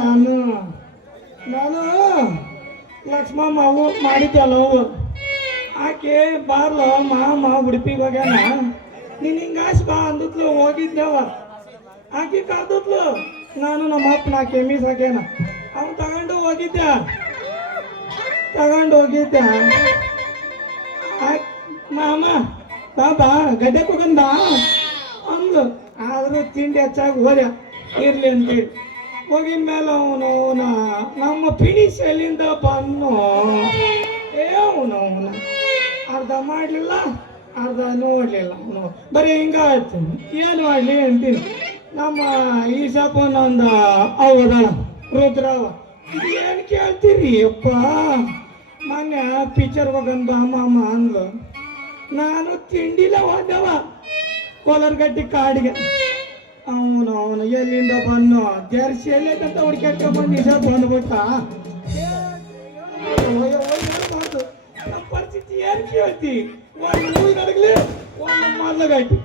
ನಾನು ಲಕ್ಷ್ಮಮ್ಮ ಅವು ಮಾಡಿದ್ಯಲ್ಲ ಅವು ಆಕೆ ಬಾರ್ಲ ಮಾಮ ಉಡುಪಿಗೆ ಹೋಗ್ಯಾನ, ನೀನು ಹಿಂಗಾಸ್ ಬಾ ಅಂದತ್ಲು. ಹೋಗಿದ್ದೇವ, ಆಕೆ ಕಾದತ್ಲು. ನಾನು ನಮ್ಮ ಅಪ್ಪ 4 ಎಮ್ಮಿ ಸಾಕ್ಯಾನ, ಅವ್ನು ತಗೊಂಡು ಹೋಗಿದ್ದೆ. ಮಾಮ ಬಾ ಗಡ್ಡೆ ಹೋಗನ್ ಬಾ ಅಂದ್ಲು. ಆದ್ರೂ ತಿಂಡಿ ಹೆಚ್ಚಾಗಿ ಹೋದ್ಯ ಇರ್ಲಿ ಅಂತೇಳಿ ಹೋಗಿದ ಮೇಲೆ ಅವನು ನಮ್ಮ ಫಿನಿಶ್ ಎಲ್ಲಿಂದ ಬನ್ನು ಅವನು ಅರ್ಧ ಮಾಡಲಿಲ್ಲ, ಅರ್ಧ ನೋಡಲಿಲ್ಲ. ಅವನು ಬರೀ ಹಿಂಗಾಯ್ತು. ಏನು ಮಾಡಲಿ ಅಂತೀನಿ. ನಮ್ಮ ಈಸಪ್ಪನೊಂದು ಅವದ ರುದ್ರವ ಏನು ಕೇಳ್ತೀರಿ ಅಪ್ಪ. ಮೊನ್ನೆ ಪಿಕ್ಚರ್ ಹೋಗನ್ ಬಾ ಮಾಮ ಅಂದ್ಲು. ನಾನು ತಿಂಡಿಲ್ಲ ಹೋದವ ಕೋಲಾರಗಟ್ಟಿ ಕಾಡಿಗೆ. ಅವನು ಎಲ್ಲಿಂದ ಬನ್ನು ಜರ್ಸಿ ಎಲ್ಲೈತಂತ ಹುಡ್ಕ್ಯಾಕ ಬಂದು ಈಸ ಬಂದ್ಬಿಟ್ಟ. ನಮ್ಮ ಪರಿಸ್ಥಿತಿ ಏನು ಕೇಳ್ತಿ, ಒಂದು ಮೂವಿ ನಡಗಲಿ ಒಂದು ಮೊದಲಾಗೈತಿ.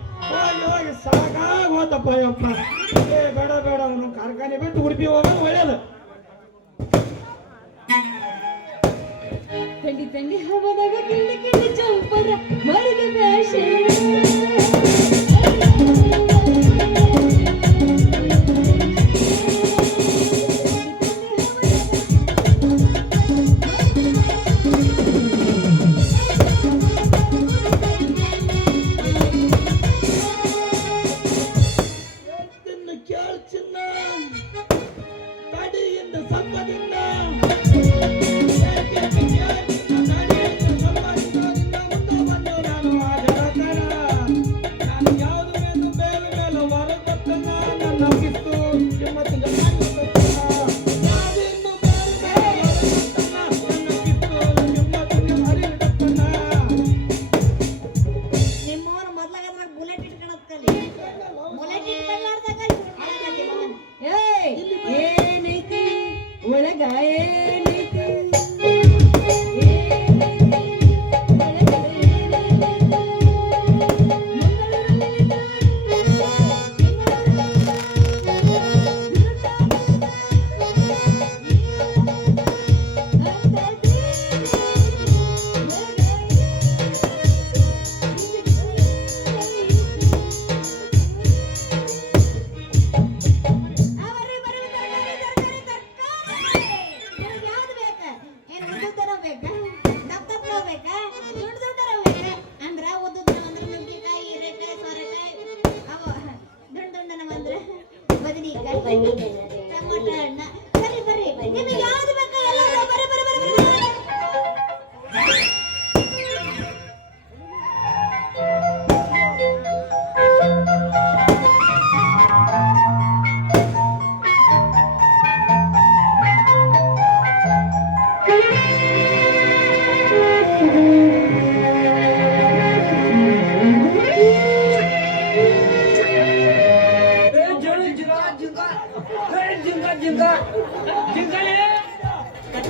ಹೋಗಿ ಸಾಕಾಗಿ ಹೋತಪ್ಪ ಯಪ್ಪ. ಬೇಡ ಅವನು ಕಾರ್ಖಾನೆ ಬಿಟ್ಟು ಉಡುಪಿ ಹೋಗೋದು ಒಳ್ಳೇದು. ತಂಡಿ ಹವಾದಾಗ ಕಿಂಡಿ ಚೌಪರ ಮಾಡಿದ ಫ್ಯಾಷನ್. ಸಂಪಾದಿಸೋದ್ರಿಂದ ಮುಂದೆ ಬಂದು ನಾನು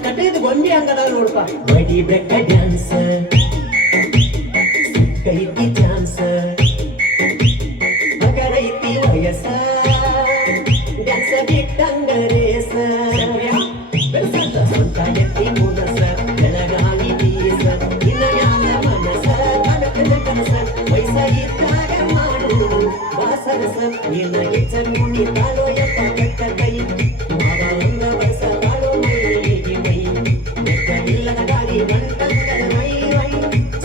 ಕಟ್ಟಿದ ಗೊಂಡಿ ಹಂಗದ ನೋಡ್ಪ. ಬಡಿ ಬೆಕ್ಕ ಡ್ಯಾನ್ಸ್ ಕೈತಿ ಚಾನ್ಸ್ ಬಗರೈತಿ ವಯಸ್ಸ ಡ್ಯಾನ್ಸ್ ಬಿಟ್ಟಂಗ ರೇಸ ಬೆಳಸಂತ ಸ್ವಂತ ಎತ್ತಿ ಮುನಸ ಬೆಳಗಾವಿ ಬೀಸ ಇನ್ನ ಮ್ಯಾಲ ಮನಸ ಕನಕನ ಕನಸ ವಯಸ್ಸ ಇದ್ದಾಗ ಮಾಡು ವಾಸರಸ ನಿನಗೆ ಚಂಗುಣಿ ತಾಳೋ ಎಪ್ಪ ಕಟ್ಟ ಕೈ ಮಾವಂಗ ವಯಸ್ಸ ತಾಳೋ ಮೈಗೆ ಮೈ ಬೆಕ್ಕವಿಲ್ಲದ ಗಾಡಿ ಮಂಟಂಗದ ಮೈ ಮೈ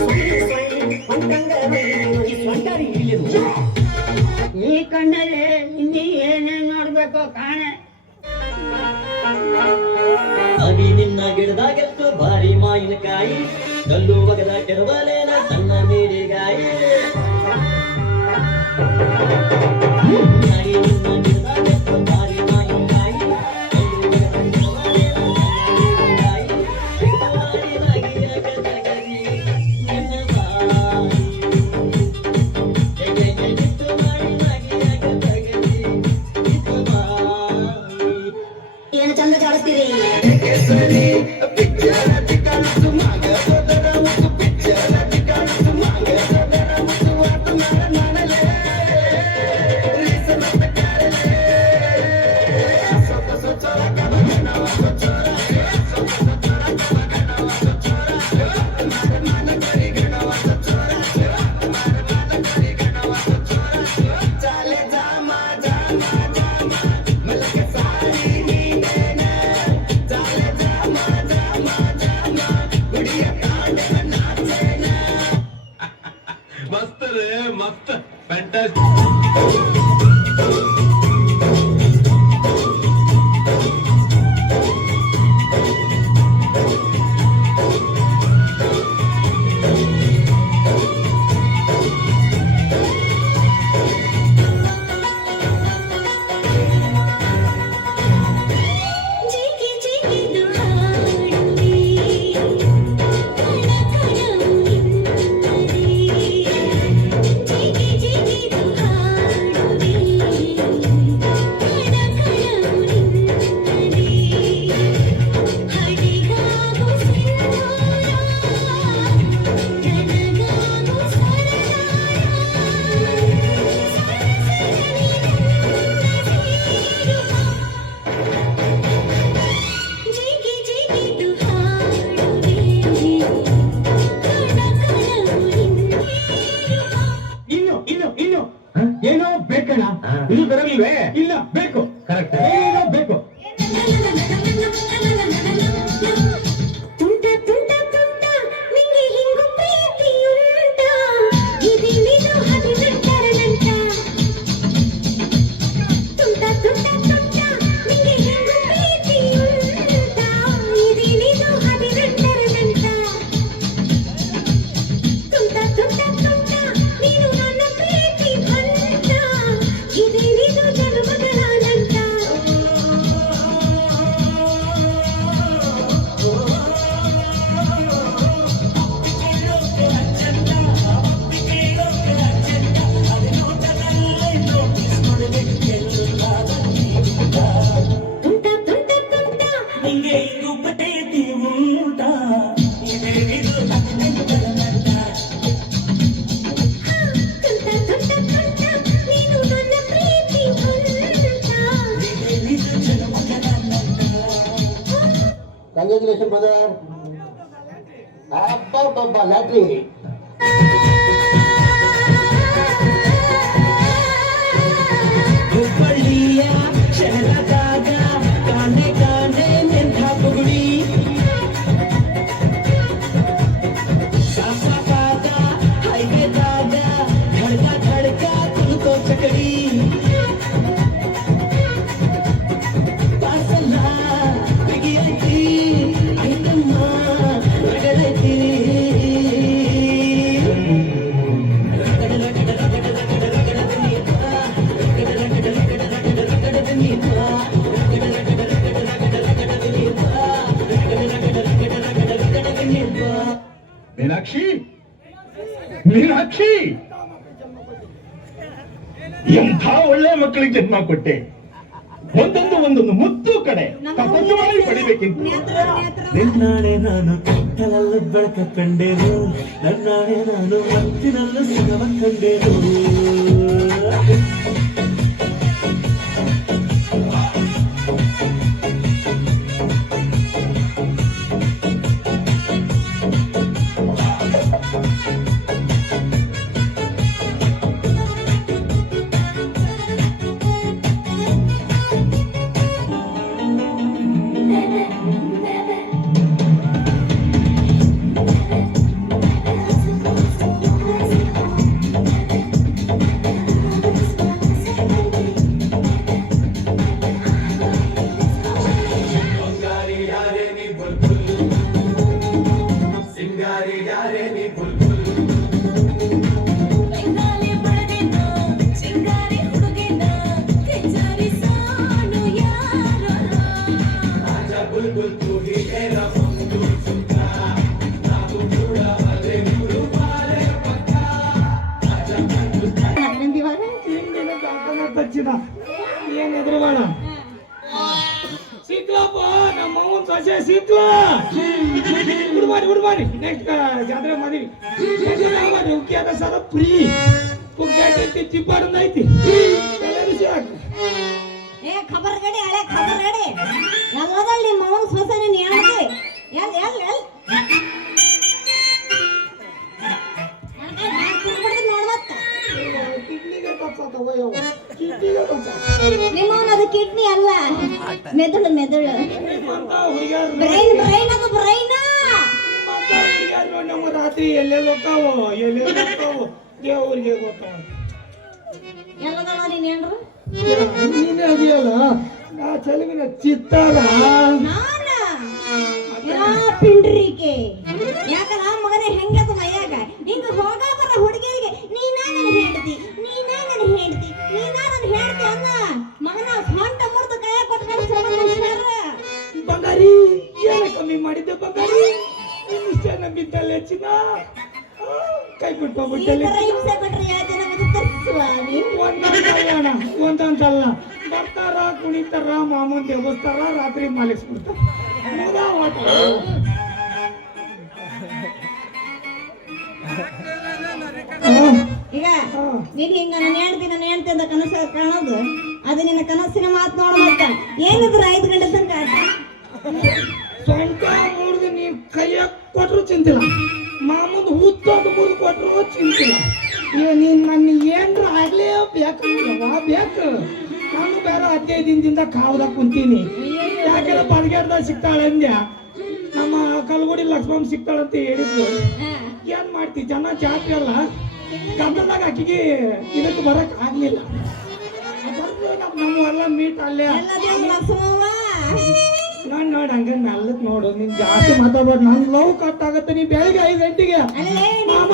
ಸ್ವೈ ಸ್ವೈ ಮಂಟಂಗದ ಮೈ ಈ ಸ್ವಂಟಾರಿ ಇಲ್ಲಿರು ಈ ಕಣ್ಣಲ್ಲಿ ಇನ್ನೀ ಏನೇನ್ ನೋಡ್ಬೇಕು ಕಾಣೆ. ಅವಿ ನಿನ್ನ ಗಿಡದಾಗೆಷ್ಟು ಭಾರಿ ಮಾವಿನಕಾಯಿ ಕಲ್ಲು ಬಗದ ಕೆಡವಲೇನ ಸಣ್ಣ ಮೇರಿಗಾಯಿ ಅವಿ ನಿನ್ನ ಗಿಡದಾಗೆಷ್ಟು ಭಾರಿ ಮಾವಿನಕಾಯಿ ಕಲ್ಲು ಬಗದ ಕೆಡವಲೇನ ಸಣ್ಣ ಮೇರಿಗಾಯಿ ಭಾರಿ ನಗಿಯಗದಗರಿ ನಿನ್ನ ಬಾಯಿ ಜಯ ಜಿತ್ತು ಮಾಡಿ ನಗಿಯಗದಗರಿ ನಿನ್ನ ಬಾಯಿ ಏನು ಚಂದ ಜಾಡಿಸ್ತೀರಿ. मस्त रे मस्त फॅन्टास्टिक ಜಿಗಿ ಜಿಗಿ ದುಹಾಡುತ್ತೀ ಕಣ ಕಣವು ನಿನ್ನದೇ. ಜಿಗಿ ಜಿಗಿ ದುಹಾಡುತ್ತೀ ಕಣ ಕಣವು ನಿನ್ನದೇ. ಹಡಿಗಾಗು ಸಿಂಧೂರ ನನಗಾಗು ಸ್ವರದಾರ ಸರಸರಲಿ ಜಿಗಿ ಜಿಗಿ ದುಹಾಡುವೆ ಕಣ ಕಣವು ನಿನ್ನದೇ. ಇನ್ನು ಏನೋ ಬೇಕಣ್ಣ. ಇದು ಬರಲಿಲ್ವೇ? ಇಲ್ಲ ಬೇಕು. ಕರೆಕ್ಟ್. ಏನೋ ಬೇಕು. ತುಂಟ ತುಂಟ ತುಂಟ ನಿಂಗೆ ಹಿಂಗು ಪ್ರೀತಿಯುಂಟ ಇದೇನಿದು 18ರ ನಂಟ. ತುಂಟ ತುಂಟ ತುಂಟ ನಿಂಗೆ ಹಿಂಗು ಪ್ರೀತಿಯುಂಟ ಇದೇನಿದು 18ರ ನಂಟ. ತುಂಟ ತುಂಟ ತುಂಟ ನೀನು ನನ್ನ ಪ್ರೀತಿ ಬಂಟ ಇದೇನಿದು ಜನ್ಮಗಳ ನಂಟ. ತುಂಟ ತುಂಟ ತುಂಟ ನಿಂಗೆ ಇದು ಬಟ್ಟೆಯತಿ ಊಟ ಇದೇನಿದು 18ರ ನಂಟ. ತುಂಟ ತುಂಟ ತುಂಟ ನೀನು ನನ್ನ ಪ್ರೀತಿ ಬಂಟ. ಇದೇನಿದು ಜನ್ಮಗಳ ನಂಟ. Congratulation brother. ಅಬ್ಬಬ್ಬಬ್ಬ ಲ್ಯಾಟ್ರಿ. ಹುಬ್ಬಳ್ಳಿಯ ಶಹರದಾಗ ಕಾಣೆ ಕಾಣೆ ನಿಂತ ಪುಗುಡಿ ಸಾಕಾದ ಹೈವೇದಾಗ ಧಡ್ಕ ಧಡ್ಕ ತುಳುಕೋ ಚಕಡಿ ಪಾಸಲ್ಲ ಬಿಗಿಯೈತಿ ಐತಮ್ಮ ರಗಡೈತಿ ಮೀನಾಕ್ಷಿ ಮೀನಾಕ್ಷಿ, ಎಂಥ ಒಳ್ಳೆ ಮಕ್ಕಳಿಗೆ ಜನ್ಮ ಕೊಟ್ಟೆ. ಒಂದೊಂದು ಮುತ್ತು ಕಡೆ ತಪಸ್ಸು ಮಾಡಿ ಪಡಿಬೇಕಿತ್ತು. ನಿನ್ನಾಣೆ ನಾನು ಕತ್ತಲಲ್ಲಿ ಬೆಳಕ ಕಂಡೆನು, ನನ್ನಾಣೆ ನಾನು ಮತ್ತಿನಲ್ಲೂ ಸುಖವ ಕಂಡೆನು. ತಚ್ಚಿದ ಏನ್ ಎದುರುಗಾಣ ಸಿಕ್ಲಪ್ಪ, ನಮ್ಮ ಅವನ್ ಸೊಸೆ ಸಿಕ್ಲ. ಹುಡ್ಬಾರಿ ನೆಕ್ಸ್ಟ್ ಜಾತ್ರೆ ಮಾಡಿವಿ. ಉಕ್ಕಿಯಾದ ಸರ ಫ್ರೀ ಉಕ್ಕಿ ಚಿಪ್ಪಾಡೊಂದು ಐತಿ. ಎಲ್ಲರೂ ಸಾಕು. ಏ ಖಬರ್ ಗಡಿ ಹಳೆ ಖಬರ್ ಗಡಿ ಎಲ್ಲದಲ್ಲಿ ನಿಮ್ಮ ಅವನ ಸೊಸೆ ನೀನು ಹೇಳ್ದೆ ಎಲ್ ಕಿಡ್ನಿಗೆ ತಪ್ಪಾತವ ಯವ್ವ, ಕಿಡ್ನಿಗೆ ತಪ್ಪ. ನಿಮ್ಮವನ ಅದು ಕಿಡ್ನಿ ಅಲ್ಲ, ಮೆದುಳು ನಿಮ್ಮಂತ ಹುಡುಗಿಯರು ಬ್ರೈನ್ ಅದು ಬ್ರೈನ್. ನಿಮ್ಮಂತ ಹುಡುಗಿಯರು ನೋಡಿ ನಮ್ಮ ರಾತ್ರಿ ಎಲ್ಲೆಲ್ಲಿ ಹೋಗ್ತಾವೋ ದೇವರಿಗೆ ಗೊತ್ತಾವ. ಎಲ್ಲದವ ನೀನು ಹೇಳ್ರು ನೀನೇ ಅದೆಯಲ್ಲ ನಾ ಚೆಲುವಿನ ಚಿತ್ತಾರ. ಪಿಂಡ್ರಿಕೆ ಯಾಕಲ್ಲ ಮಗನೇ ಹೆಂಗದ ಮೈಯಾಗ ಹಿಂಗ ಹೋಗ ಬರ ಹುಡುಗಿಯರಿಗೆ ನೀನಾ ನನ್ನ ಹೇಳ್ತಿ ಅನ್ನ ಮಗನ ಹೊಂಟ ಮುರ್ದು ಕೈ ಕೊಟ್ಕೊಂಡು ಸೋಮ ಬಂಗಾರಿ ಏನ ಕಮ್ಮಿ ಮಾಡಿದ್ದೆ ಬಂಗಾರಿ, ಇಷ್ಟ ನಂಬಿದ್ದಲ್ಲ ಹೆಚ್ಚಿನ ಕೈ ಬಿಟ್ಬಿಟ್ಟಲ್ಲಿ. ಹಿಂಸೆ ಬಿಟ್ರೆ ಯಾವ ಜನ ತರಿಸುವಾನಿ ಒಂದಂತಲ್ಲ ಬರ್ತಾರ ಕುಣಿತಾರ ಮಾಮೂನ್ ದೇವಸ್ತಾರ ರಾತ್ರಿ ಮಾಲಿಸ್ಬಿಡ್ತಾರ. ಈಗ ನೀನ್ ಹಿಂಗ ನಾನು ಹೇಳ್ತಿ ಅಂತ ಕನಸ ಕಾಣೋದು ಅದು ನಿನ್ನ ಕನಸಿನ ಮಾತು ನೋಡ ಮತ್ತ ಏನಿದ್ರ 5 ಗಂಟೆ ತನಕ ಸೊಂಟ ಮುರಿದು ನೀವ್ ಕೈಯಾಗ ಕೊಟ್ರು ಚಿಂತಿಲ್ಲ, ಮಾಮೂನ್ ಹುತ್ತೊಂದು ಮುರಿದು ಕೊಟ್ರು ಚಿಂತಿಲ್ಲ. ನೀನ್ ನನ್ನ ಏನ್ರ ಆಗ್ಲೇ ಬೇಕು ನಾನು ಬೇರೆ 15 ದಿನದಿಂದ ಕಾವದಾಗ ಕುಂತೀನಿ. ಯಾಕೆಲ್ಲ ಬಲ್ಗೇಡ್ದಾಗ ಸಿಗ್ತಾಳೆ ಅಂದ್ಯ, ನಮ್ಮ ಕಲ್ಗುಡಿ ಲಕ್ಷ್ಮಮ್ಮ ಸಿಗ್ತಾಳಂತ ಹೇಳಿದ್ರು. ಏನ್ ಮಾಡ್ತಿ, ಜನ ಜಾತಿ ಅಲ್ಲ ಗದ್ದಲ್ದಾಗ ಆಕಿಗೆ ಇದಕ್ಕೆ ಬರಕ್ ಆಗ್ಲಿಲ್ಲ. ನಮ್ಮೆಲ್ಲ ಮೀಟ್ ಅಲ್ಲೇ ನಾನ್ ನೋಡಿ ಹಂಗ ಮೆಲ್ಲಕ್ ನೋಡು. ನೀನ್ ಜಾಸ್ತಿ ಮಾತಾಡ್ಬಾರ್ದು, ನನ್ ಲವ್ ಕಟ್ ಆಗತ್ತೆ. ನೀ ಬೆಳಗ್ಗೆ 5 ಗಂಟೆಗೆ ಮಾಮ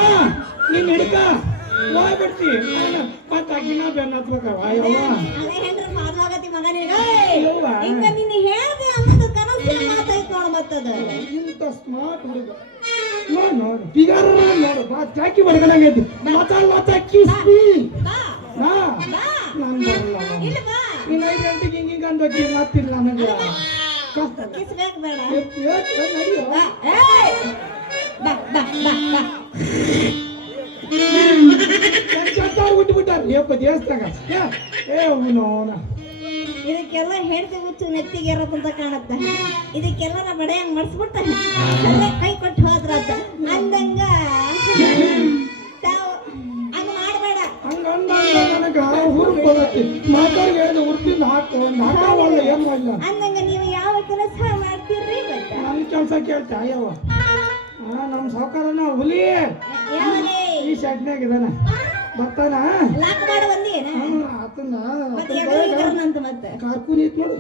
ನೀನ್ ಹಿಡ್ಕ ಹೋಗ್ಬಿಡ್ತಿ, ಮತ್ತ ಆಕಿನ ಬೆನ್ನ ಹತ್ಬೇಕವ. ಇಂತ ಸ್ಮಾರ್ಟ್ ಹುಡುಗ ನೋಡು ಬಿಗಾರ ನೋಡು, ಚಾಕಿ ಬಡ್ಕೊಂಡಾಗೈತಿ. ಮಾತಾಡ್ಕಿ ನಾನು ಬರಲ್ಲ. ನೀನ್ 5 ಗಂಟೆಗೆ ಹಿಂಗ ಅಂದ್ಬಿಟ್ಟು ಮಾತಿಲ್ಲ ನನಗೆ. ಬಿಟ್ಬಿಟ್ಟಾರ ದೇವಸ್ಥಾನ. ಇದಕ್ಕೆಲ್ಲ ಹೇಳ್ತಿ ಹುಚ್ಚು ನೆತ್ತಿಗೆ ಇರತ್ತಂತ ಕಾಣತ್ತ. ಇದಕ್ಕೆಲ್ಲ ನಾ ಬಡೆ ಹಂಗ್ ಮಾಡಿಸ್ಬಿಟ್ಟ ಅಲ್ಲೇ ಕೈ ಕೊಟ್ಟು ಹೋದ್ರ ಅಂದಂಗ ಹಂಗ ಮಾಡಬೇಡ. ಅಂದಂಗ ನೀವು ಯಾವ ಕೆಲಸ ಮಾಡ್ತೀರಿ ನನ್ ಕೆಲ್ಸ ಕೇಳ್ತಾ ಯಾವ ನಮ್ ಸಾವುಕಾರನ ಹುಲಿ ಈ ಶೆಡ್ನಾಗ ಇದಾನ, ಬರ್ತಾನ ಲಾಕ್ ಮಾಡ ಬಂದೇನ ಮತ್ತೆ ಕಾರ್ಕೂನಿ ಐತ್ ನೋಡು.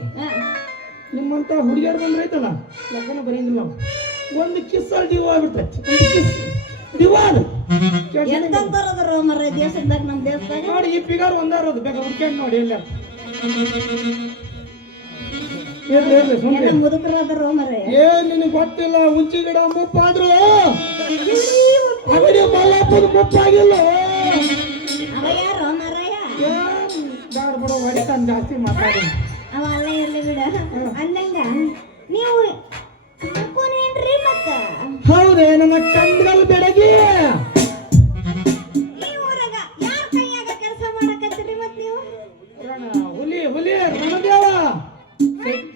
ನಿಮ್ಮಂತ ಹುಡುಗಿಯರ್ ಬಂದ್ರೈತಲ್ಲ ಯಾಕನ ಬರಂಗಿಲ್ಲ, ಒಂದು ಕಿಸ್ಸಲ್ಲಿ ಡಿವ್ ಆಗ್ಬಿಡ್ತೈತಿ. ದಿವಾದ ಎಂತಂತಾರದ್ರು ಮರ ದೇಶದಾಗ ನಮ್ ದೇಶದಾಗ ನೋಡಿ ಈ ಪಿಗಾರ್ ಒಂದಾರದು ಬೇಕಾ ಹುಡ್ಕೊಂಡು ನೋಡಿ ಎಲ್ಲ ಇರ್ಲಿ ಸುಮ್ಮನೆ ಮುದುಕರಾದ್ರು ಮರೆ ಏನ್ ನಿನಗೆ ಗೊತ್ತಿಲ್ಲ ಹುಂಚಿ ಗಿಡ ಮುಪ್ಪಾದ್ರು ಅವರಿಗೆ ಮಲ್ಲಪ್ಪನ ಮುಪ್ಪಾಗಿಲ್ಲ ಅವ ಯಾರು ಮರಯ್ಯ ಬ್ಯಾಡ ಬಿಡು ಹೊಡಿತಾನ ಜಾಸ್ತಿ ಮಾತಾಡಿ ಅವ ಅಲ್ಲ ಇರ್ಲಿ ಬಿಡ ಅಂದಂಗ ನೀವು ಕಾಕೋನೇನ್ರಿ ಮತ್ತ ಹೌದೇ ನನ್ನ ಕಂಡ್ಗಲ್ ಬೆಳಗಿ ಈ ಊರಾಗ ಯಾರ ಕೈಯಾಗ ಕೆಲಸ ಮಾಡಕತ್ತೀರಿ ಮತ್ ನೀವು ಹುಲಿ ರಣದೇವ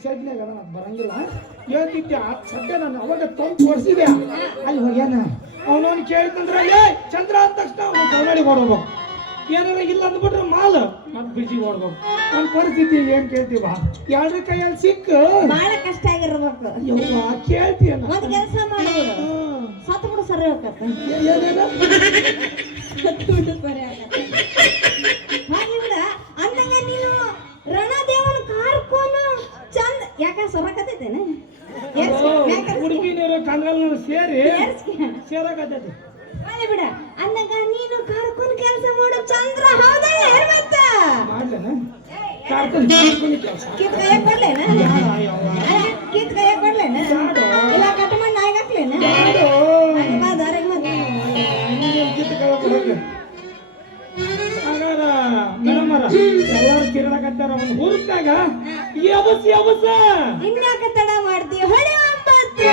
ಸದ್ನಾಗ ಬರಂಗಿಲ್ಲ ಹೇಳ್ತಿದ್ದೆ ಸದ್ಯ ನಾನು ಅವಾಗ ತಂದು ತೋರಿಸಿದೆ ಅಲ್ಲಿ ಹೋಗ್ಯಾನ ಅವನವನು ಕೇಳಿದಂದ್ರೆ ಚಂದ್ರ ಅಂದ ತಕ್ಷಣ ಅವನು ಕನ್ನಡಿ ಓಡ್ಬೇಕು ಏನಾರ ಇಲ್ಲ ಅಂದ್ಬಿಟ್ರೆ ಮಾಲ್ ಮತ್ತೆ ಬಿಜಿ ಓಡ್ಬೇಕು ನನ್ನ ಪರಿಸ್ಥಿತಿ ಏನ್ ಕೇಳ್ತೀವ ಯಾರ ಕೈಯಲ್ಲಿ ಸಿಕ್ಕ ಬಹಳ ಕಷ್ಟ ಆಗಿರ್ಬೇಕು ಯವ್ವ ಕೇಳ್ತೀಯನ ಒಂದ್ ಕೆಲಸ ಮಾಡ್ಬಿಡು ಸತ್ತು ಬಿಡು ಸರಿ ಹೋಗತ್ತ ಏನೇನ ಸತ್ತು ಬಿಡು ಸರಿ ಆಗತ್ತ ಹಾಗೆ ಬಿಡ ಅಂದಂಗ ನೀನು ರಣದೇವನ ಕಾರ್ಕೋನು ಚಂದ ಯಾಕ ಸೊರಕತ್ತೈತೇನ ಹುಡುಗಿನವರು ಕಂದ್ಗಲ್ ಸೇರಿ ಸೇರಕತ್ತೈತಿ ಹಾಗೆ ಬಿಡ ಅಂದಂಗ ನೀನು ಕಾರ್ಕೋನ್ ಕೆಲಸ ಮಾಡೋ ಚಂದ್ರ ಹೌದಲ್ಲ ಮತ್ತ ಮಾಡ್ಲೇನ ಕಾರ್ಕೊಂಡ್ ಕೆಲಸ ಕಿತ್ ಕೈಯಾಗ ಬರ್ಲೇನ ಕಿತ್ ಕೈಯಾಗ ಬರ್ಲೇನ ಇಲ್ಲ ಕಟ್ ಮಾಡಿ ನಾಯಿಗೆ ಹಾಕ್ಲೇನ ಬಾ ದಾರಿಗೆ ಮತ್ತೆ ಎಲ್ಲಾರು ತಿರ್ಗಾಕತ್ತಾರ ಅವ್ನ ಹುರ್ಕಾಗ ಯಬಸ್ ಇನ್ಯಾಕ ತಡ ಮಾಡ್ತೀವಿ ಹೊಳೆ ಒಂಬತ್ತು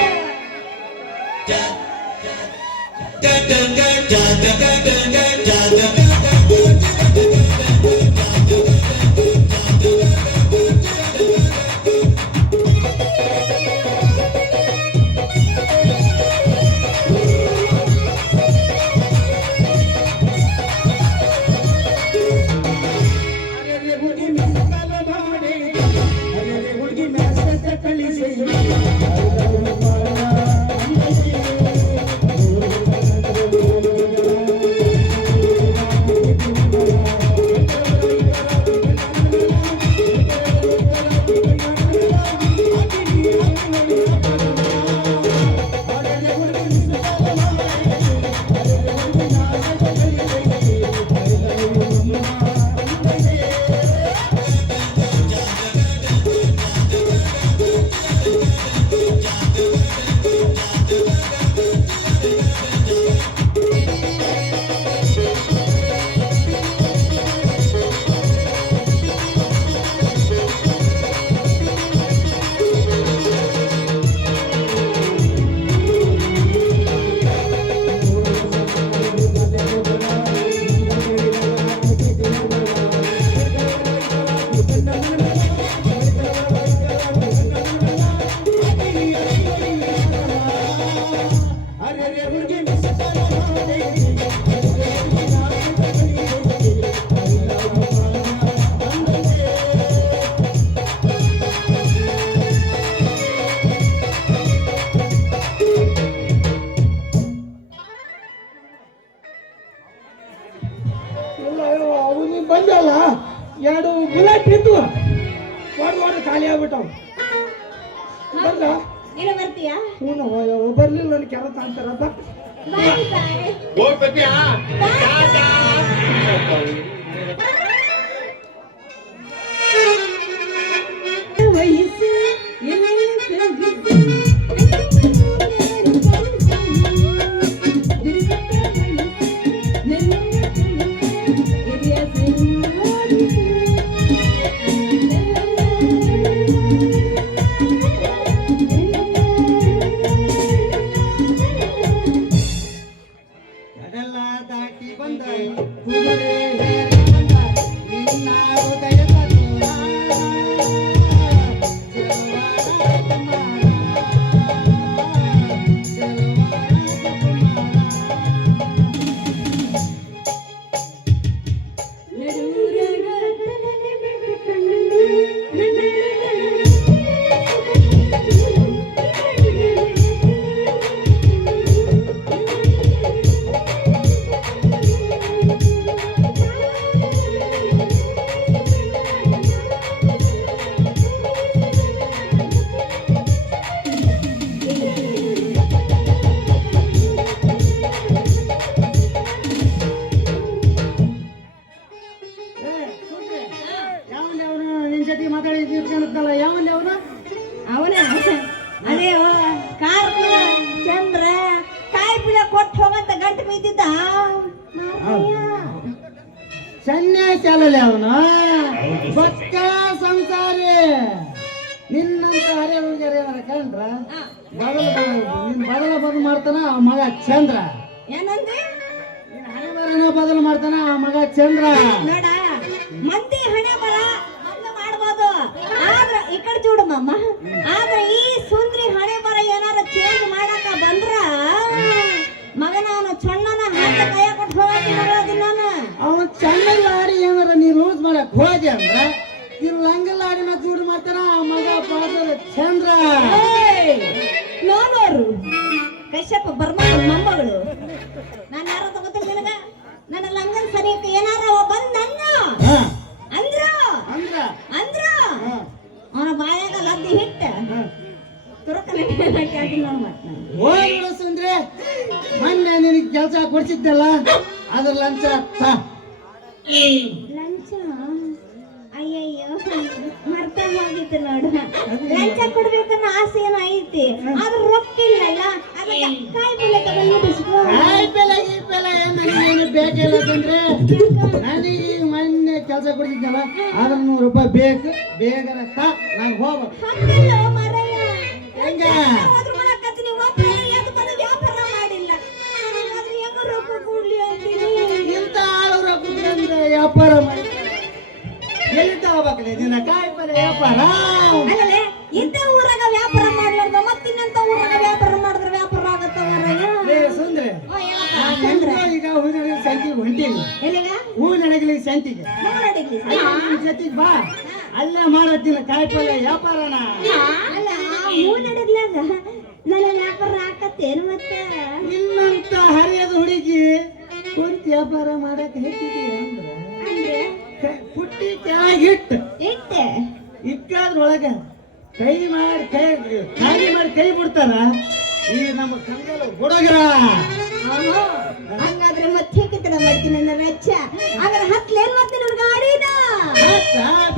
ಬಂದಲ್ಲ ಎರಡು ಬುಲೆಟ್ ಇದ್ದು ಹೊಡೆದು ಖಾಲಿ ಆಗ್ಬಿಟ್ಟವು ಬಂದ ಏನು ಬರ್ತೀಯಾ ಬರ್ಲಿಲ್ಲ ನನ್ ಕೆಲಸ ಅಂತಾರ ಬಾಯ್ ಬಾಯ್ ಹೋಗ್ಬೇಕ್ಯಾ ವಯಸ್ಸು ಎಲ್ಲ ದಾಟಿ ಬಂದ ಕುದುರೆ ಸನ್ಯಾಸಿ ಅಲ್ಲಲೇ ಅವನು ಪಕ್ಕ ಸಂಸಾರಿ. ನಿನ್ನಂತ ಹರೇ ಹುಡುಗರು ಏನಾರ ಕಂಡ್ರ ಬದಲು ಮಾಡ್ತಾನ ಆ ಮಗ ಚಂದ್ರ. ಏನಂದ್ರೆ ಹಣೆ ಬರನ ಬದಲು ಮಾಡ್ತಾನ ಆ ಮಗ ಚಂದ್ರ. ನೋಡ, ಮಂದಿ ಹಣೆ ಬರ ಮೊದ್ಲು ಮಾಡ್ಬೋದು, ಆದ್ರ ಈ ಕಡೆ చూడಮ್ಮ. ಆದ್ರ ಈ ಸುಂದ್ರಿ ಹಣೆ ಬರ ಏನಾರ ಚೇಂಜ್ ಮಾಡಕ ಬಂದ್ರ ಮಗನ ಅವನು ಚಣ್ಣನ ಹಾಕಿ ಕೈಯ ಕೊಟ್ಟು ಹೋಗಿ ನಾನು. ಅವನ್ ಚೆನ್ನಾಗಿ ಆಡಿ ಏನಾರ ನೀ ಲೂಸ್ ಮಾಡಕ್ ಹೋಗಿ ಅಂದ್ರ ಇವ್ ಲಂಗಲ್ ಆಡಿನ ಚೂಡು ಮಾಡ್ತಾನ ಆ ಮಗ ಪಾದದ ಚಂದ್ರ. ನೋನೋರು ಕಶ್ಯಪ ಬರ್ಮಗಳ ಮೊಮ್ಮಗಳು. ನಾನು ಯಾರ ತಗೋತೀನಿ ನಿನಗ? ನನ್ನ ಲಂಗನ್ ಸರಿಯಕ್ಕೆ ಏನಾರ ಬಂದ್ ನನ್ನ ಅಂದ್ರ ಅಂದ್ರ ಅಂದ್ರ ಅವನ ಬಾಯಾಗ ಲದ್ದಿ ಹಿಟ್ಟ ತುರಕನೆ ಹೋಗ್ಬಿಡು ಸುಂದ್ರೆ. ಮೊನ್ನೆ ನಿನಗೆ ಕೆಲಸ ಕೊಡ್ಸಿದ್ದಲ್ಲ ಅದ್ರ ಲಂಚ ಲಂಚ. ಅಯ್ಯಯ್ಯೋ ಮರ್ತ ಹೋಗಿತ್ತು ನೋಡು. ಲಂಚ ಕೊಡ್ಬೇಕನ್ನೋ ಆಸೆ ಏನೋ ಐತಿ, ಆದ್ರ ರೊಕ್ಕ ಇಲ್ಲಲ್ಲ. ಅದಕ್ಕೆ ಕಾಯಿ ಬೆಲೆ ತಗೊಂಡು ಬಿಸ್ಕೊ. ಕಾಯಿ ಬೆಲೆ ಈ ಬೆಲೆ ನನಗೇನು ಬೇಕಿಲ್ಲ ಅಂದ್ರೆ ನನಗೆ ಮೊನ್ನೆ ಕೆಲಸ ಕೊಡ್ಸಿದ್ದಲ್ಲ ಅದ್ರ ₹100 ಬೇಕು. ಬೇಗನ ನಾನು ಹೋಗ್ಬೇಕು. ಹಂಗಲ್ಲ ಮರಯ್ಯ, ಹೆಂಗ ಅದ್ರ ಮಾಡಕತ್ತೀನಿ. ಒಬ್ಬ ಎದ್ದು ಬಂದು ವ್ಯಾಪಾರ ಮಾಡಿಲ್ಲ, ಆದ್ರೆ ಹೆಂಗ ರೊಕ್ಕ ಕೊಡ್ಲಿ ಅಂತೀನಿ. ಇಂಥ ಆಳುರ ಕುತ್ಕೊಂಡು ವ್ಯಾಪಾರ ಮಾಡಿ ಎಲ್ಲಿಂದ ಹೋಗ್ಬೇಕಲ್ಲ ನಿನ್ನ ಕಾಯಿ ಬೆಲೆ ವ್ಯಾಪಾರ? ಅಲ್ಲಲೇ, ಇಂಥ ಊರಾಗ ವ್ಯಾಪಾರ ಮಾಡ್ಲಾರ್ದ ಮತ್ತಿನ್ನಂತ ಊರಾಗ ವ್ಯಾಪಾರ ಮಾಡಿದ್ರೆ ವ್ಯಾಪಾರ ಆಗತ್ತ ಮರಯ್ಯ. ಸುಂದ್ರೆ ಚಂದ್ರ ಈಗ ಹೂವಿನ ಸಂತಿಗೆ ಹೊಂಟೀನಿ. ಎಲ್ಲಿಗ? ಹೂವಿನ ಸಂತಿಗೆ ನೋಡಡಿಗ್ಲಿ. ಜೊತೆಗೆ ಬಾ, ಅಲ್ಲೇ ಮಾಡತ್ತೀನಿ ಕಾಯಿ ಪಲ್ಯ ವ್ಯಾಪಾರನ. ಅಲ್ಲ, ಹೂ ನಡಗ್ಲಾಗ ನನ್ನ ವ್ಯಾಪಾರ ಹಾಕತ್ತೇನು ಮತ್ತೆ? ಇನ್ನಂತ ಹರಿಯದ ಹುಡುಗಿ ಕುಂತ ವ್ಯಾಪಾರ ಮಾಡಕ್ ಹೇಳ್ತಿದ್ದೀಯ ಅಂದ್ರ ಅಂದ್ರೆ ಪುಟ್ಟಿ ಕೆಳಗಿಟ್ಟು ಇಟ್ಟೆ ಇಕ್ಕಾದ್ರೊಳಗ ಕೈ ಮಾಡಿ ಖಾಲಿ ಮಾಡಿ ಕೈ ಬಿಡ್ತಾರ ಈ ನಮ್ಮ ಕಂಗಲ ಹುಡುಗರ. ಹಂಗಾದ್ರೆ ಮತ್ತೆ ಹೇಗಿತ್ತಡ ಮಾಡ್ತೀನಿ ನನ್ನ ವೆಚ್ಚ. ಹಾಗಾದ್ರೆ ಹತ್ಲೇನ್ ಮತ್ತೆ ನನ್ನ ಗಾಡಿನ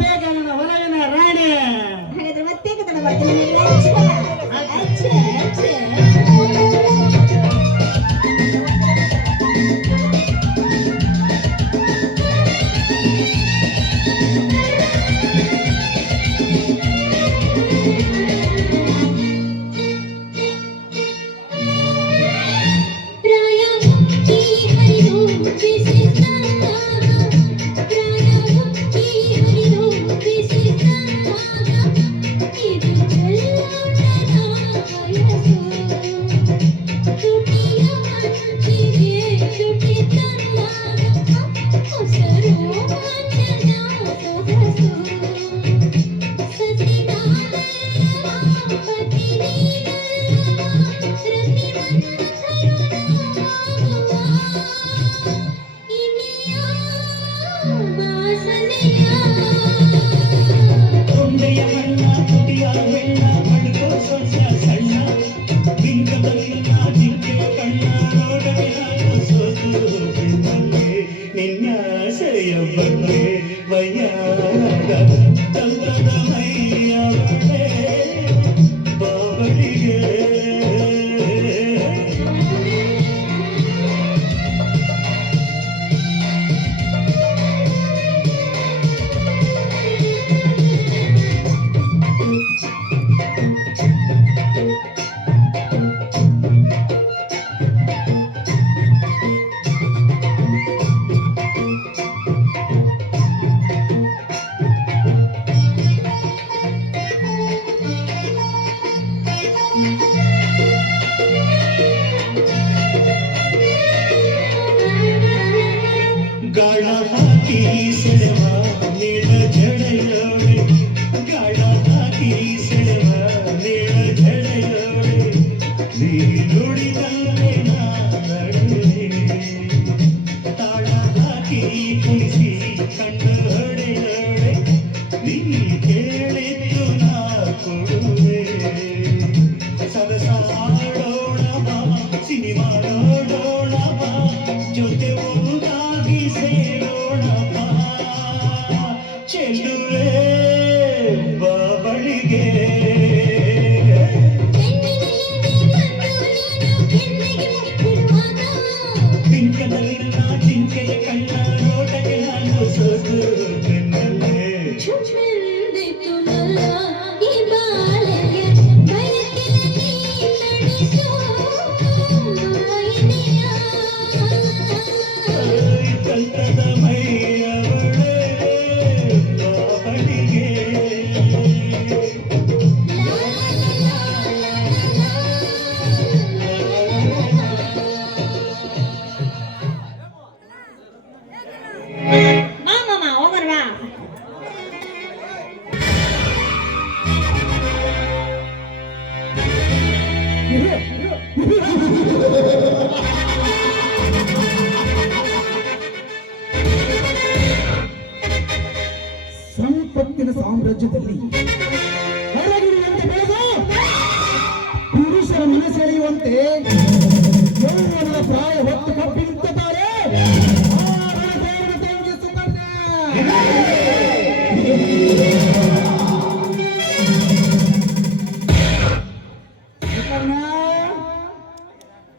ಬೇಗ ನನ್ನ ಹೊರಗಿನ ರಾಣಿ. ಹಾಗಾದ್ರೆ ಮತ್ತೆ ಹೇಗಿತ್ತಡ ಮಾಡ್ತೀನಿ ನನ್ನ ವೆಚ್ಚ. ಅಚ್ಚ ಅಚ್ಚ ಜಿಂಕೆಯ ಕಣ್ಣ ನೋಟಕ್ಕೆ ನಾನು ರಾಜ್ಯದಲ್ಲಿ ಹೊರಗಿರುವಂತೆ ಬೆಳೆದು ಪುರುಷರ ಮನಸೆಳೆಯುವಂತೆ ಯೌವನದ ಪ್ರಾಯ ಹೊತ್ತು ಕಪ್ಪಿರುತ್ತಾರೆ ಆ ರಣದೇವನ ತಂಗಿ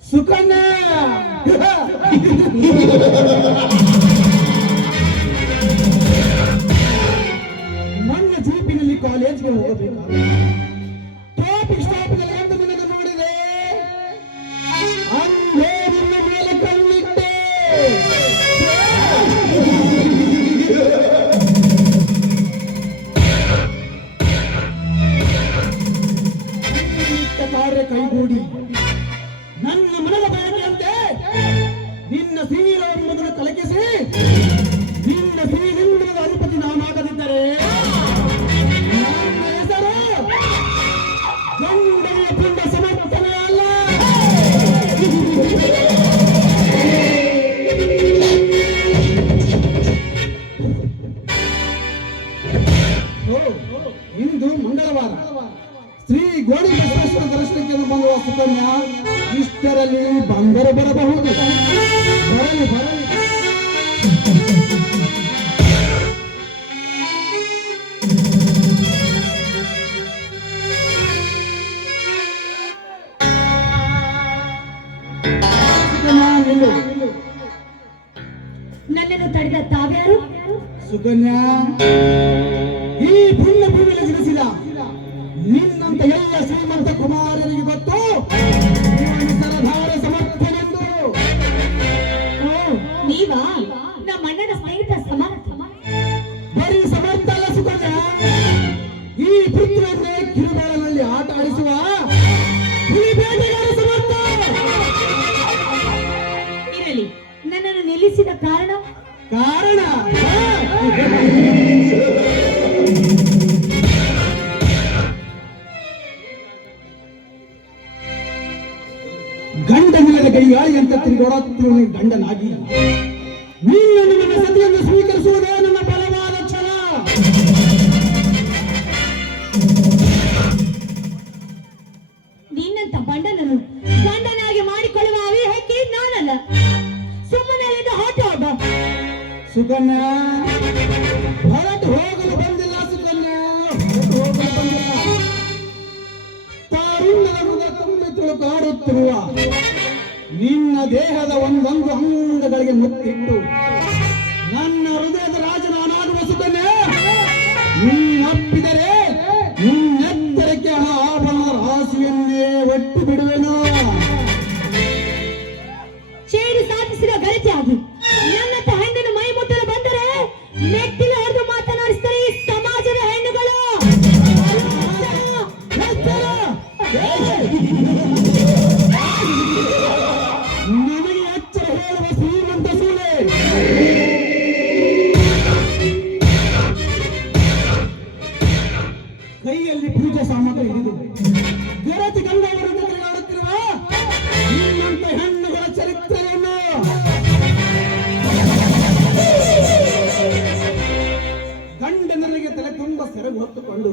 ಸುಕನ್ಯಾ ನನ್ನ ಜೀಪಿನಲ್ಲಿ ಕಾಲೇಜ್ಗೆ ಹೋಗಬೇಕಾದ ಟ್ರಾಫಿಕ್ ಸ್ಟಾಪ್ನಲ್ಲಿ ಎಂದು ನಿನಗೆ ನೋಡಿದೆ ಅಂದೇ ನಿನ್ನ ಮೇಲೆ ಕಣ್ಣಿಟ್ಟೆ ಕಾರ್ಯ ಕೈಗೂಡಿ ನನ್ನ ಮನದ ಬಯಕೆಯಂತೆ ನಿನ್ನ ಸಿಹಿರವನ್ನು ಮೊದಲು ಕಲಕಿಸಿ ನಿನ್ನ ಸಿಹಿಲಿಂಗದ ಅಧಿಪತಿ ನಾನಾಗದಿದ್ದರೆ ನನ್ನ ಹೆಸರು ಗಂಡನಿಯ ಪುಂಡ ಸಮರ್ಥನೆ ಅಲ್ಲ. ಇಂದು ಮಂಗಳವಾರ ಶ್ರೀ ಗೋಡಿ ಬಸವೇಶ್ವರ ದರ್ಶನಕ್ಕೆ ಬಂದುವ ಸುಕನ್ಯಾ ಇಷ್ಟರಲ್ಲಿ ಬಂದರೆ ಬರಬಹುದು. ಬರಲಿ ಬರಲಿ. ಸುಕನ್ಯಾ ನಿಲ್ಲು. ನನ್ನನ್ನು ತಡೆದ ತಾವ್ಯಾರು? ಸುಕನ್ಯಾ, ಈ ಪುಣ್ಯ ಭೂಮಿಯಲ್ಲಿ ಜನಿಸಿದ ನಿನ್ನಂತ ಎಲ್ಲ ಶ್ರೀಮಂತ ಕುಮಾರರಿಗೆ ಗೊತ್ತು ಇವನು ಸರದಾರ ಸಮರ್ಥನೆಂದು. ನೀವಾ ನಮ್ಮ ಅಣ್ಣನ ಸ್ನೇಹಿತ ಸಮರ್ಥ? ಬರೀ ಸಮರ್ಥ ಅಲ್ಲ ಸುಕನ್ಯಾ, ಈ ಪೃಥ್ವಿಯನ್ನೇ ಕಿರುಬಾಳನಲ್ಲಿ ಆಟ ಆಡಿಸುವ ಹುಲಿ ಬೇಟೆಗಾರ ಸಮರ್ಥ. ಇರಲಿ, ನನ್ನನ್ನು ನಿಲ್ಲಿಸಿದ ಕಾರಣ ಗಂಡನಿಲ್ಲದ ಕೈಗಾಳಿ ಅಂತ ತಿರುಗಾಡುತ್ತಿರುವ ಗಂಡನಾಗಿ ನಿನ್ನನ್ನು ನನ್ನ ಸತಿಯನ್ನು ಸ್ವೀಕರಿಸುವುದೇ ನನ್ನ ಬಲವಾದ ಛಲ. ನಿನ್ನಂತ ಬಂಡನನ್ನು ಗಂಡನಾಗಿ ಮಾಡಿಕೊಳ್ಳುವ ಅವಿಹೇಕಿ ನಾನಲ್ಲ. ಸುಮ್ಮನೆ ಹೊರಟು ಹೋಗ. ಸುಕನ್ಯಾ, ಹೊರಟು ಹೋಗಲು ಬಂದಿಲ್ಲ ಸುಕನ್ಯಾ, ಹೊರಟು ಹೋಗಲು ಬಂದಿಲ್ಲ. ತಾರುಣ್ಯದ ಮೃಗ ತುಂಬಿ ತುಳುಕಾಡುತ್ತಿರುವ ನಿನ್ನ ದೇಹದ ಒಂದೊಂದು ಅಂಗಗಳಿಗೆ ಮುತ್ತಿಟ್ಟು ನನ್ನ ಹೃದಯದ ರಾಜನಾಗುವ ಸುಕನ್ಯಾ, ನೀನಪ್ಪಿದರೆ ನಿನ್ನೆತ್ತರಕ್ಕೆ ಆ ಆಭರಣದ ರಾಶಿಯನ್ನೇ ಒಟ್ಟು ಬಿಡುವೆನು. ಚೇಡಿ ಸಾಧಿಸಿದ ಗರತಿಯಾಗಿ ನನ್ನಂತ ಹೆಣ್ಣನ್ನು ಮೈ ಮುಟ್ಟಲು ಬಂದರೆ ನೆಟ್ಟಿನ ಹೊಡೆದು ಮಾತನಾಡಿಸ್ತಾರೆ ಈ ಸಮಾಜದ ಹೆಣ್ಣುಗಳು. ನನಗೆ ಎಚ್ಚರ ಹೇಳುವ ಶ್ರೀಮಂತ ಸೂಳೆ. ಕೈಯಲ್ಲಿ ಪೂಜೆ ಸಾಮಗ್ರಿ ಹಿಡಿದು ಗೆರತಿ ಗಂಗಾವರನ್ನು ತಿರುಗಾಡುತ್ತಿರುವ ನಿನ್ನಂತ ಹೆಣ್ಣುಗಳ ಚರಿತ್ರೆಯನ್ನು ಗಂಡನರಿಗೆ ತಲೆ ತುಂಬ ಸೆರಗು ಹೊತ್ತುಕೊಂಡು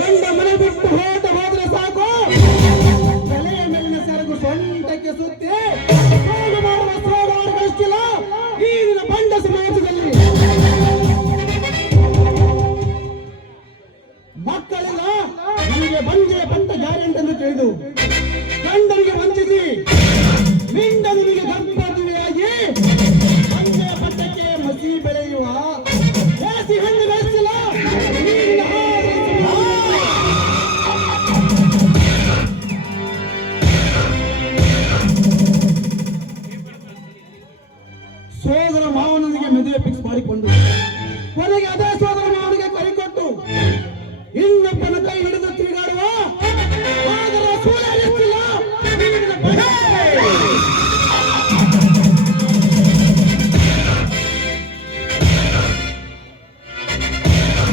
ಗಂಡ ಮನೆ ಬಿಟ್ಟು ಹೋದ್ರೆ ಸಾಕು, ತಲೆಯ ಮೇಲಿನ ಸೆರಗು ಸೊಂಟಕ್ಕೆ ಸುತ್ತಿ ಹೋಗು ಮಾಡುವ ಸೋಗಾಡುಗಳಿಲ್ಲ ಈಗಿನ ಬಂಡ ಸಮಾಜದಲ್ಲಿ. ಮಕ್ಕಳೆಲ್ಲ ನನಗೆ ಬಂಜೆಯ ಪಟ್ಟ ಗ್ಯಾರಂಟನ್ನು ತಿಳಿದು ಗಂಡನಿಗೆ ವಂಚಿಸಿ ಮಿಂಡನಿಗೆ ಗರ್ಭವತಿಯಾಗಿ ಬಂಜೆಯ ಪಟ್ಟಕ್ಕೆ ಮಸಿ ಬೆಳೆಯುವ ದೇಸಿ ಹೆಣ್ಣು ಬೆಳೆಸಿಲ್ಲ. ಸೋದರ ಮಾವನನಿಗೆ ಮದುವೆ ಫಿಕ್ಸ್ ಮಾಡಿಕೊಂಡು ಕೊನೆಗೆ ಅದೇ ಸೋದರ ಮಾವನಿಗೆ ಕೈಕೊಟ್ಟು ಇನ್ನೊಬ್ಬನ ಕೈ ಹಿಡಿದು ತಿರುಗಾಡುವ ಅದರ ಸೂರ್ಯರಿಲ್ಲ.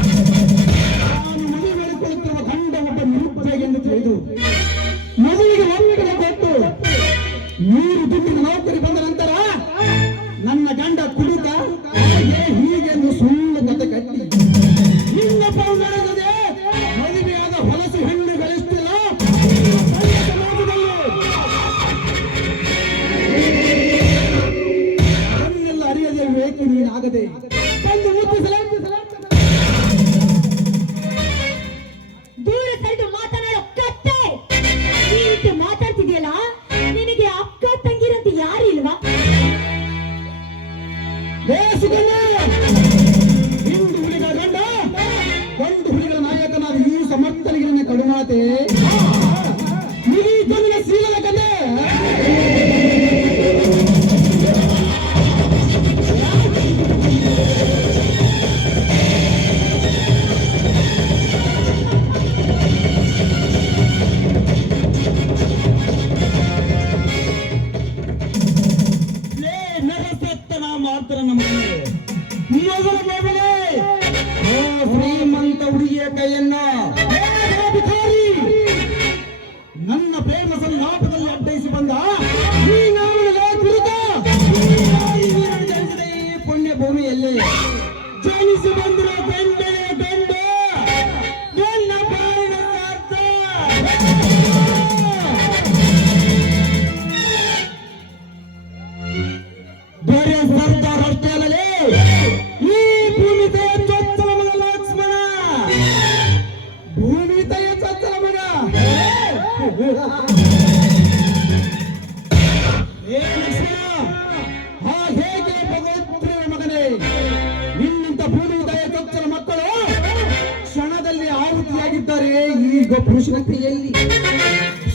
ನಾನು ಮದುವೆ ಮಾಡಿಕೊಳ್ಳುತ್ತಿರುವ ಗಂಡ ಒಬ್ಬ ನಿರುದ್ಯೋಗಿಯನ್ನು ತಿಳಿದು ಮದುವೆಗೆ ಒಮ್ಮೆಗೆ ಕೊಟ್ಟು 100 ದುಡ್ಡಿನ ನೌಕರಿ ಬಂದ ನಂತರ ನನ್ನ ಗಂಡ ಕುಡಿತ ಹೀಗೆ ಸುಳ್ಳು ಕತೆ ಕಟ್ಟಿ ಇನ್ನೊಬ್ಬ ಆಗದೆ ಬಂದು ಮುಟ್ಟಿಸಲೇ ದೂರ ಸರಿದು ಮಾತನಾಡೋ ಕತ್ತೆ ನೀನು ಮಾತಾಡ್ತಿದ್ಯಲ್ಲ, ನಿನಗೆ ಅಕ್ಕ ತಂಗಿರಂತ ಯಾರು ಇಲ್ವಾ? ಹಿಂದು ಹುಲಿಗಳ ಗಂಡ ಗಂಡು ಹುಲಿಗಳ ನಾಯಕನಾದ ಈ ಸಮರ್ಥನಿಗೆ ಕಡುಮಾತೆ ಶೀಲದ ಕಲೆ. ಮಾತ್ರ ನಮ್ಮ ಶ್ರೀಮಂತ ಹುಡುಗಿಯ ಕೈಯನ್ನ ನನ್ನ ಪ್ರೇಮ ಸಂಲಾಪದಲ್ಲಿ ಅಡ್ಡಯಿಸಿ ಬಂದ ಈ ನಾಮದ ಕುರಿತ ಈ ಪುಣ್ಯ ಭೂಮಿಯಲ್ಲಿ ಜನಿಸಿ ಬಂದಿರೋ ಗಂಡೆ ಗಂಡು ನನ್ನ ಬಾಳಿನ ಸಾರ್ಥ. ಬರೇ ಸರ್ದಾರ್ ಅಷ್ಟೇ ಅಲ್ಲಲೇ ಈ ಭೂಮಿ ತಾಯ ಚೊಚ್ಚಲ ಮಗ ಲಕ್ಷ್ಮಣ, ಭೂಮಿ ತಾಯ ಚೊಚ್ಚಲ ಮಗ. ಏ ಲಕ್ಷ್ಮಣ, ಹೇಗೆ ಭಗವಂತನ ಮಗನೇ, ನಿನ್ನಿಂದ ಭೂಮಿ ತಾಯ ಚೊಚ್ಚಲ ಮಕ್ಕಳು ಕ್ಷಣದಲ್ಲಿ ಆಹುತಿಯಾಗಿದ್ದಾರೆ ಈಗ ಪುರುಷನ ಕೈಯಲ್ಲಿ.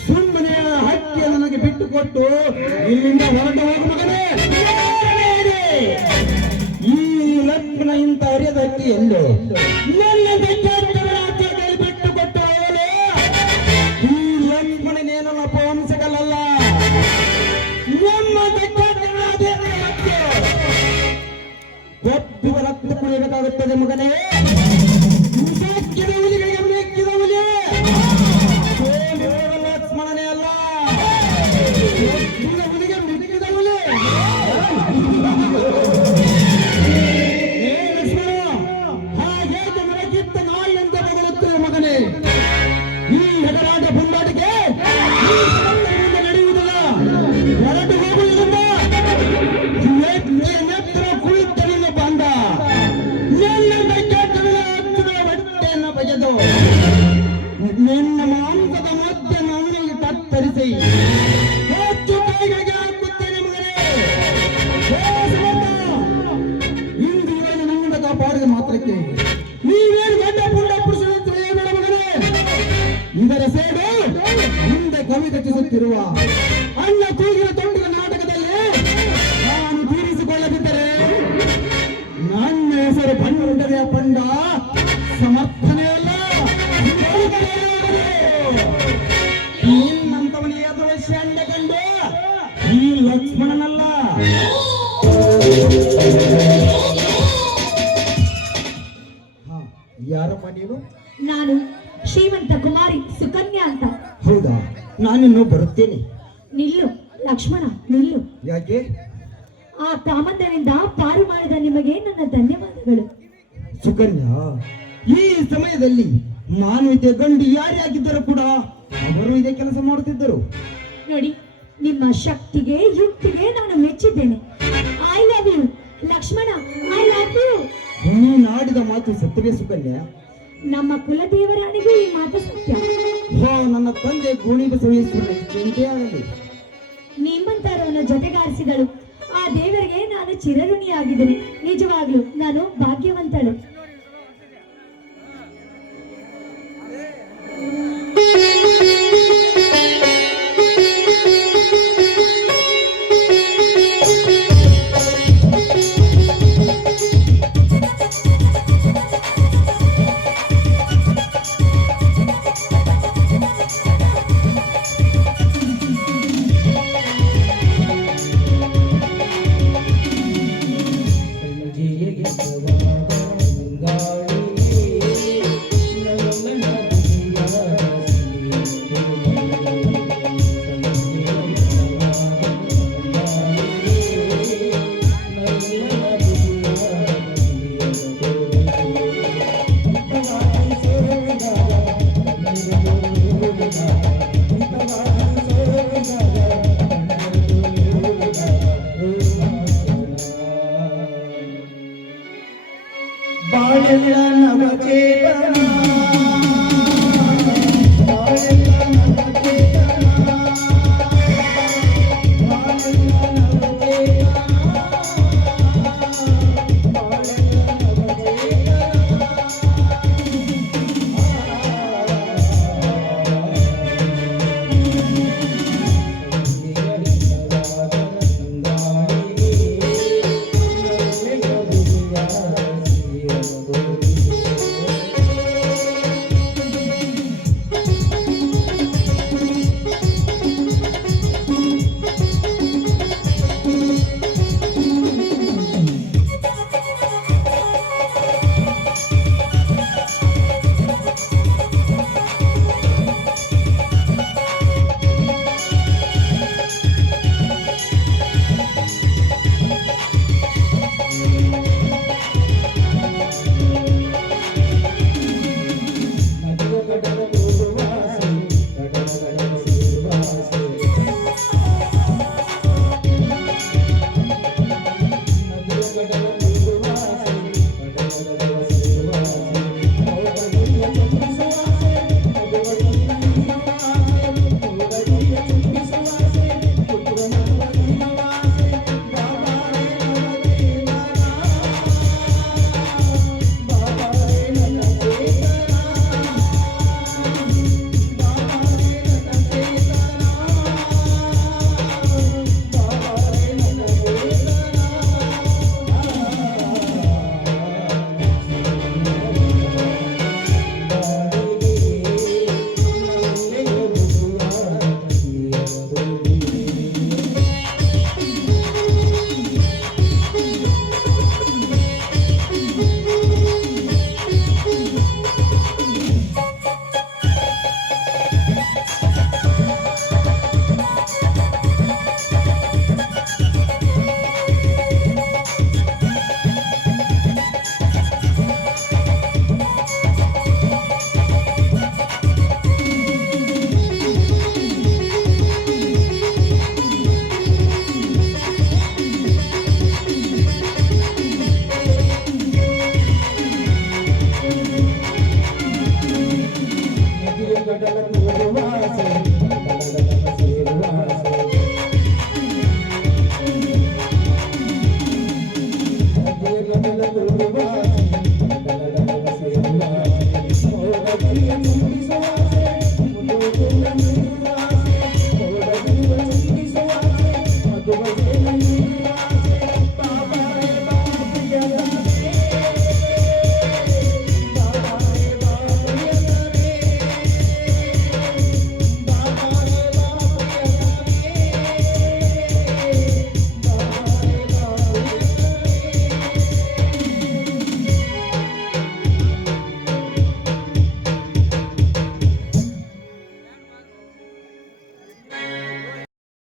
ಸುಮ್ಮನೆ ಹಕ್ಕಿಯ ನನಗೆ ಬಿಟ್ಟು ಕೊಟ್ಟು ಇಲ್ಲಿಂದ ಹೊರಟು ಹೋಗು ಮಗನೇ. ಈ ಲಕ್ಷ್ಮಣ ಇಂತ ಹರಿಯದ ಹಕ್ಕಿ ಎಂದು ನನ್ನ ರಾಜ್ಯದಲ್ಲಿ ಬಿಟ್ಟು ಕೊಟ್ಟು ಅವಳು ಈ ಲಕ್ಷ್ಮಣನೇನು ಅಪವಂಶಗಳಲ್ಲ, ನಮ್ಮ ಒಬ್ಬ ರಕ್ತ ಕುಡಿಯಬೇಕಾಗುತ್ತದೆ ಮಗನೇ. ಹುಲಿಗಳಿಗೆ ಮೆಕ್ಕಿದ ಹುಲಿ ಲಕ್ಷ್ಮಣನೇ ಅಲ್ಲ, ಹುಲಿಗೆ ಮೆಕ್ಕಿದ ಹುಲಿ. ಮಗನೇ, ಈ ಹೆಗರಾದ ಪುಂಡಾಟಿಕೆ ನಡೆಯುವುದಿಲ್ಲ. ಹೊರಟು ಹೋಗುವುದರಿಂದ ಕುಳಿತನಿಂದ ಬಂದ ನನ್ನ ಹೊಟ್ಟೆಯನ್ನು ಬಗೆದು ನಿನ್ನ ಮಾಂಸದ ಮಧ್ಯೆ ನವನಿಗೆ ಕತ್ತರಿಸಿ ಹೆಚ್ಚು ಕೈಗಳಿಗೆ ಹಾಕುತ್ತೇನೆ ಮಗನೇ. ಇಂದು ಇವನು ನನ್ನಿಂದ ಕಾಪಾಡಿದ ಮಾತ್ರಕ್ಕೆ ನೀವೇನು ಗಂಡ ಪುಂಡ ಪುರುಷನ ತಿಳಿಯಬೇಡ ಮಗನೇ. ಇದರ ಸೇಡು ಮುಂದೆ ಕವಿ ರಚಿಸುತ್ತಿರುವ ಅಣ್ಣ ಕೂಗಿನ ತೊಟ್ಟಿನ ನಾಟಕದಲ್ಲಿ ನಾನು ತೀರಿಸಿಕೊಳ್ಳದಿದ್ದರೆ ನನ್ನ ಹೆಸರು ಪಂಡನೆಯ ಪಂಡ ಸಮರ್ಥನೆ ಅಲ್ಲ. ನಿನ್ನಂತವನೇ ಎದುರು ಶಂಡ ಕಂಡು ಈ ಲಕ್ಷ್ಮಣನಲ್ಲ. ಯಾರಮ್ಮ ನೀನು? ನಾನು ಶ್ರೀಮಂತ ಕುಮಾರಿ ಸುಕನ್ಯಾ ಅಂತ. ಹೌದಾ, ನಾನಿನ್ನು ಬರುತ್ತೇನೆ. ನಿಲ್ಲು ಲಕ್ಷ್ಮಣ, ನಿಲ್ಲು. ಯಾಕೆ? ಆ ಕಾಮಂದನಿಂದ ಪಾರು ಮಾಡಿದ ನಿಮಗೆ ನನ್ನ ಧನ್ಯವಾದಗಳು. ಸುಕನ್ಯಾ, ಈ ಸಮಯದಲ್ಲಿ ನಾನು ಇದ್ದೆ ಗಂಡು ಯಾರೇ ಆಗಿದ್ದರೂ ಕೂಡ ಅವರು ಇದೇ ಕೆಲಸ ಮಾಡುತ್ತಿದ್ದರು. ನೋಡಿ, ನಿಮ್ಮ ಶಕ್ತಿಗೆ ಯುಕ್ತಿಗೆ ನಾನು ಮೆಚ್ಚಿದ್ದೇನೆ. I love you Lakshmana, I love you. ನೀನು ಆಡಿದ ಮಾತು ಸತ್ಯವೇ ಸುಕನ್ಯಾ? ನಮ್ಮ ಕುಲದೇವರಾಣಿಗೂ ಈ ಮಾತು ಸತ್ಯ. ನನ್ನ ತಂದೆ ಗೋಣಿ ಬಸವೇಶ್ವರನ ಜಯಂತಿ ಆಗಲಿ. ನಿಮ್ಮಂತರವನ್ನ ಜೊತೆಗಾರಿಸಿದಳು ಆ ದೇವರಿಗೆ ನಾನು ಚಿರಋಣಿಯಾಗಿದ್ದೇನೆ. ನಿಜವಾಗ್ಲೂ ನಾನು ಭಾಗ್ಯವಂತಳು.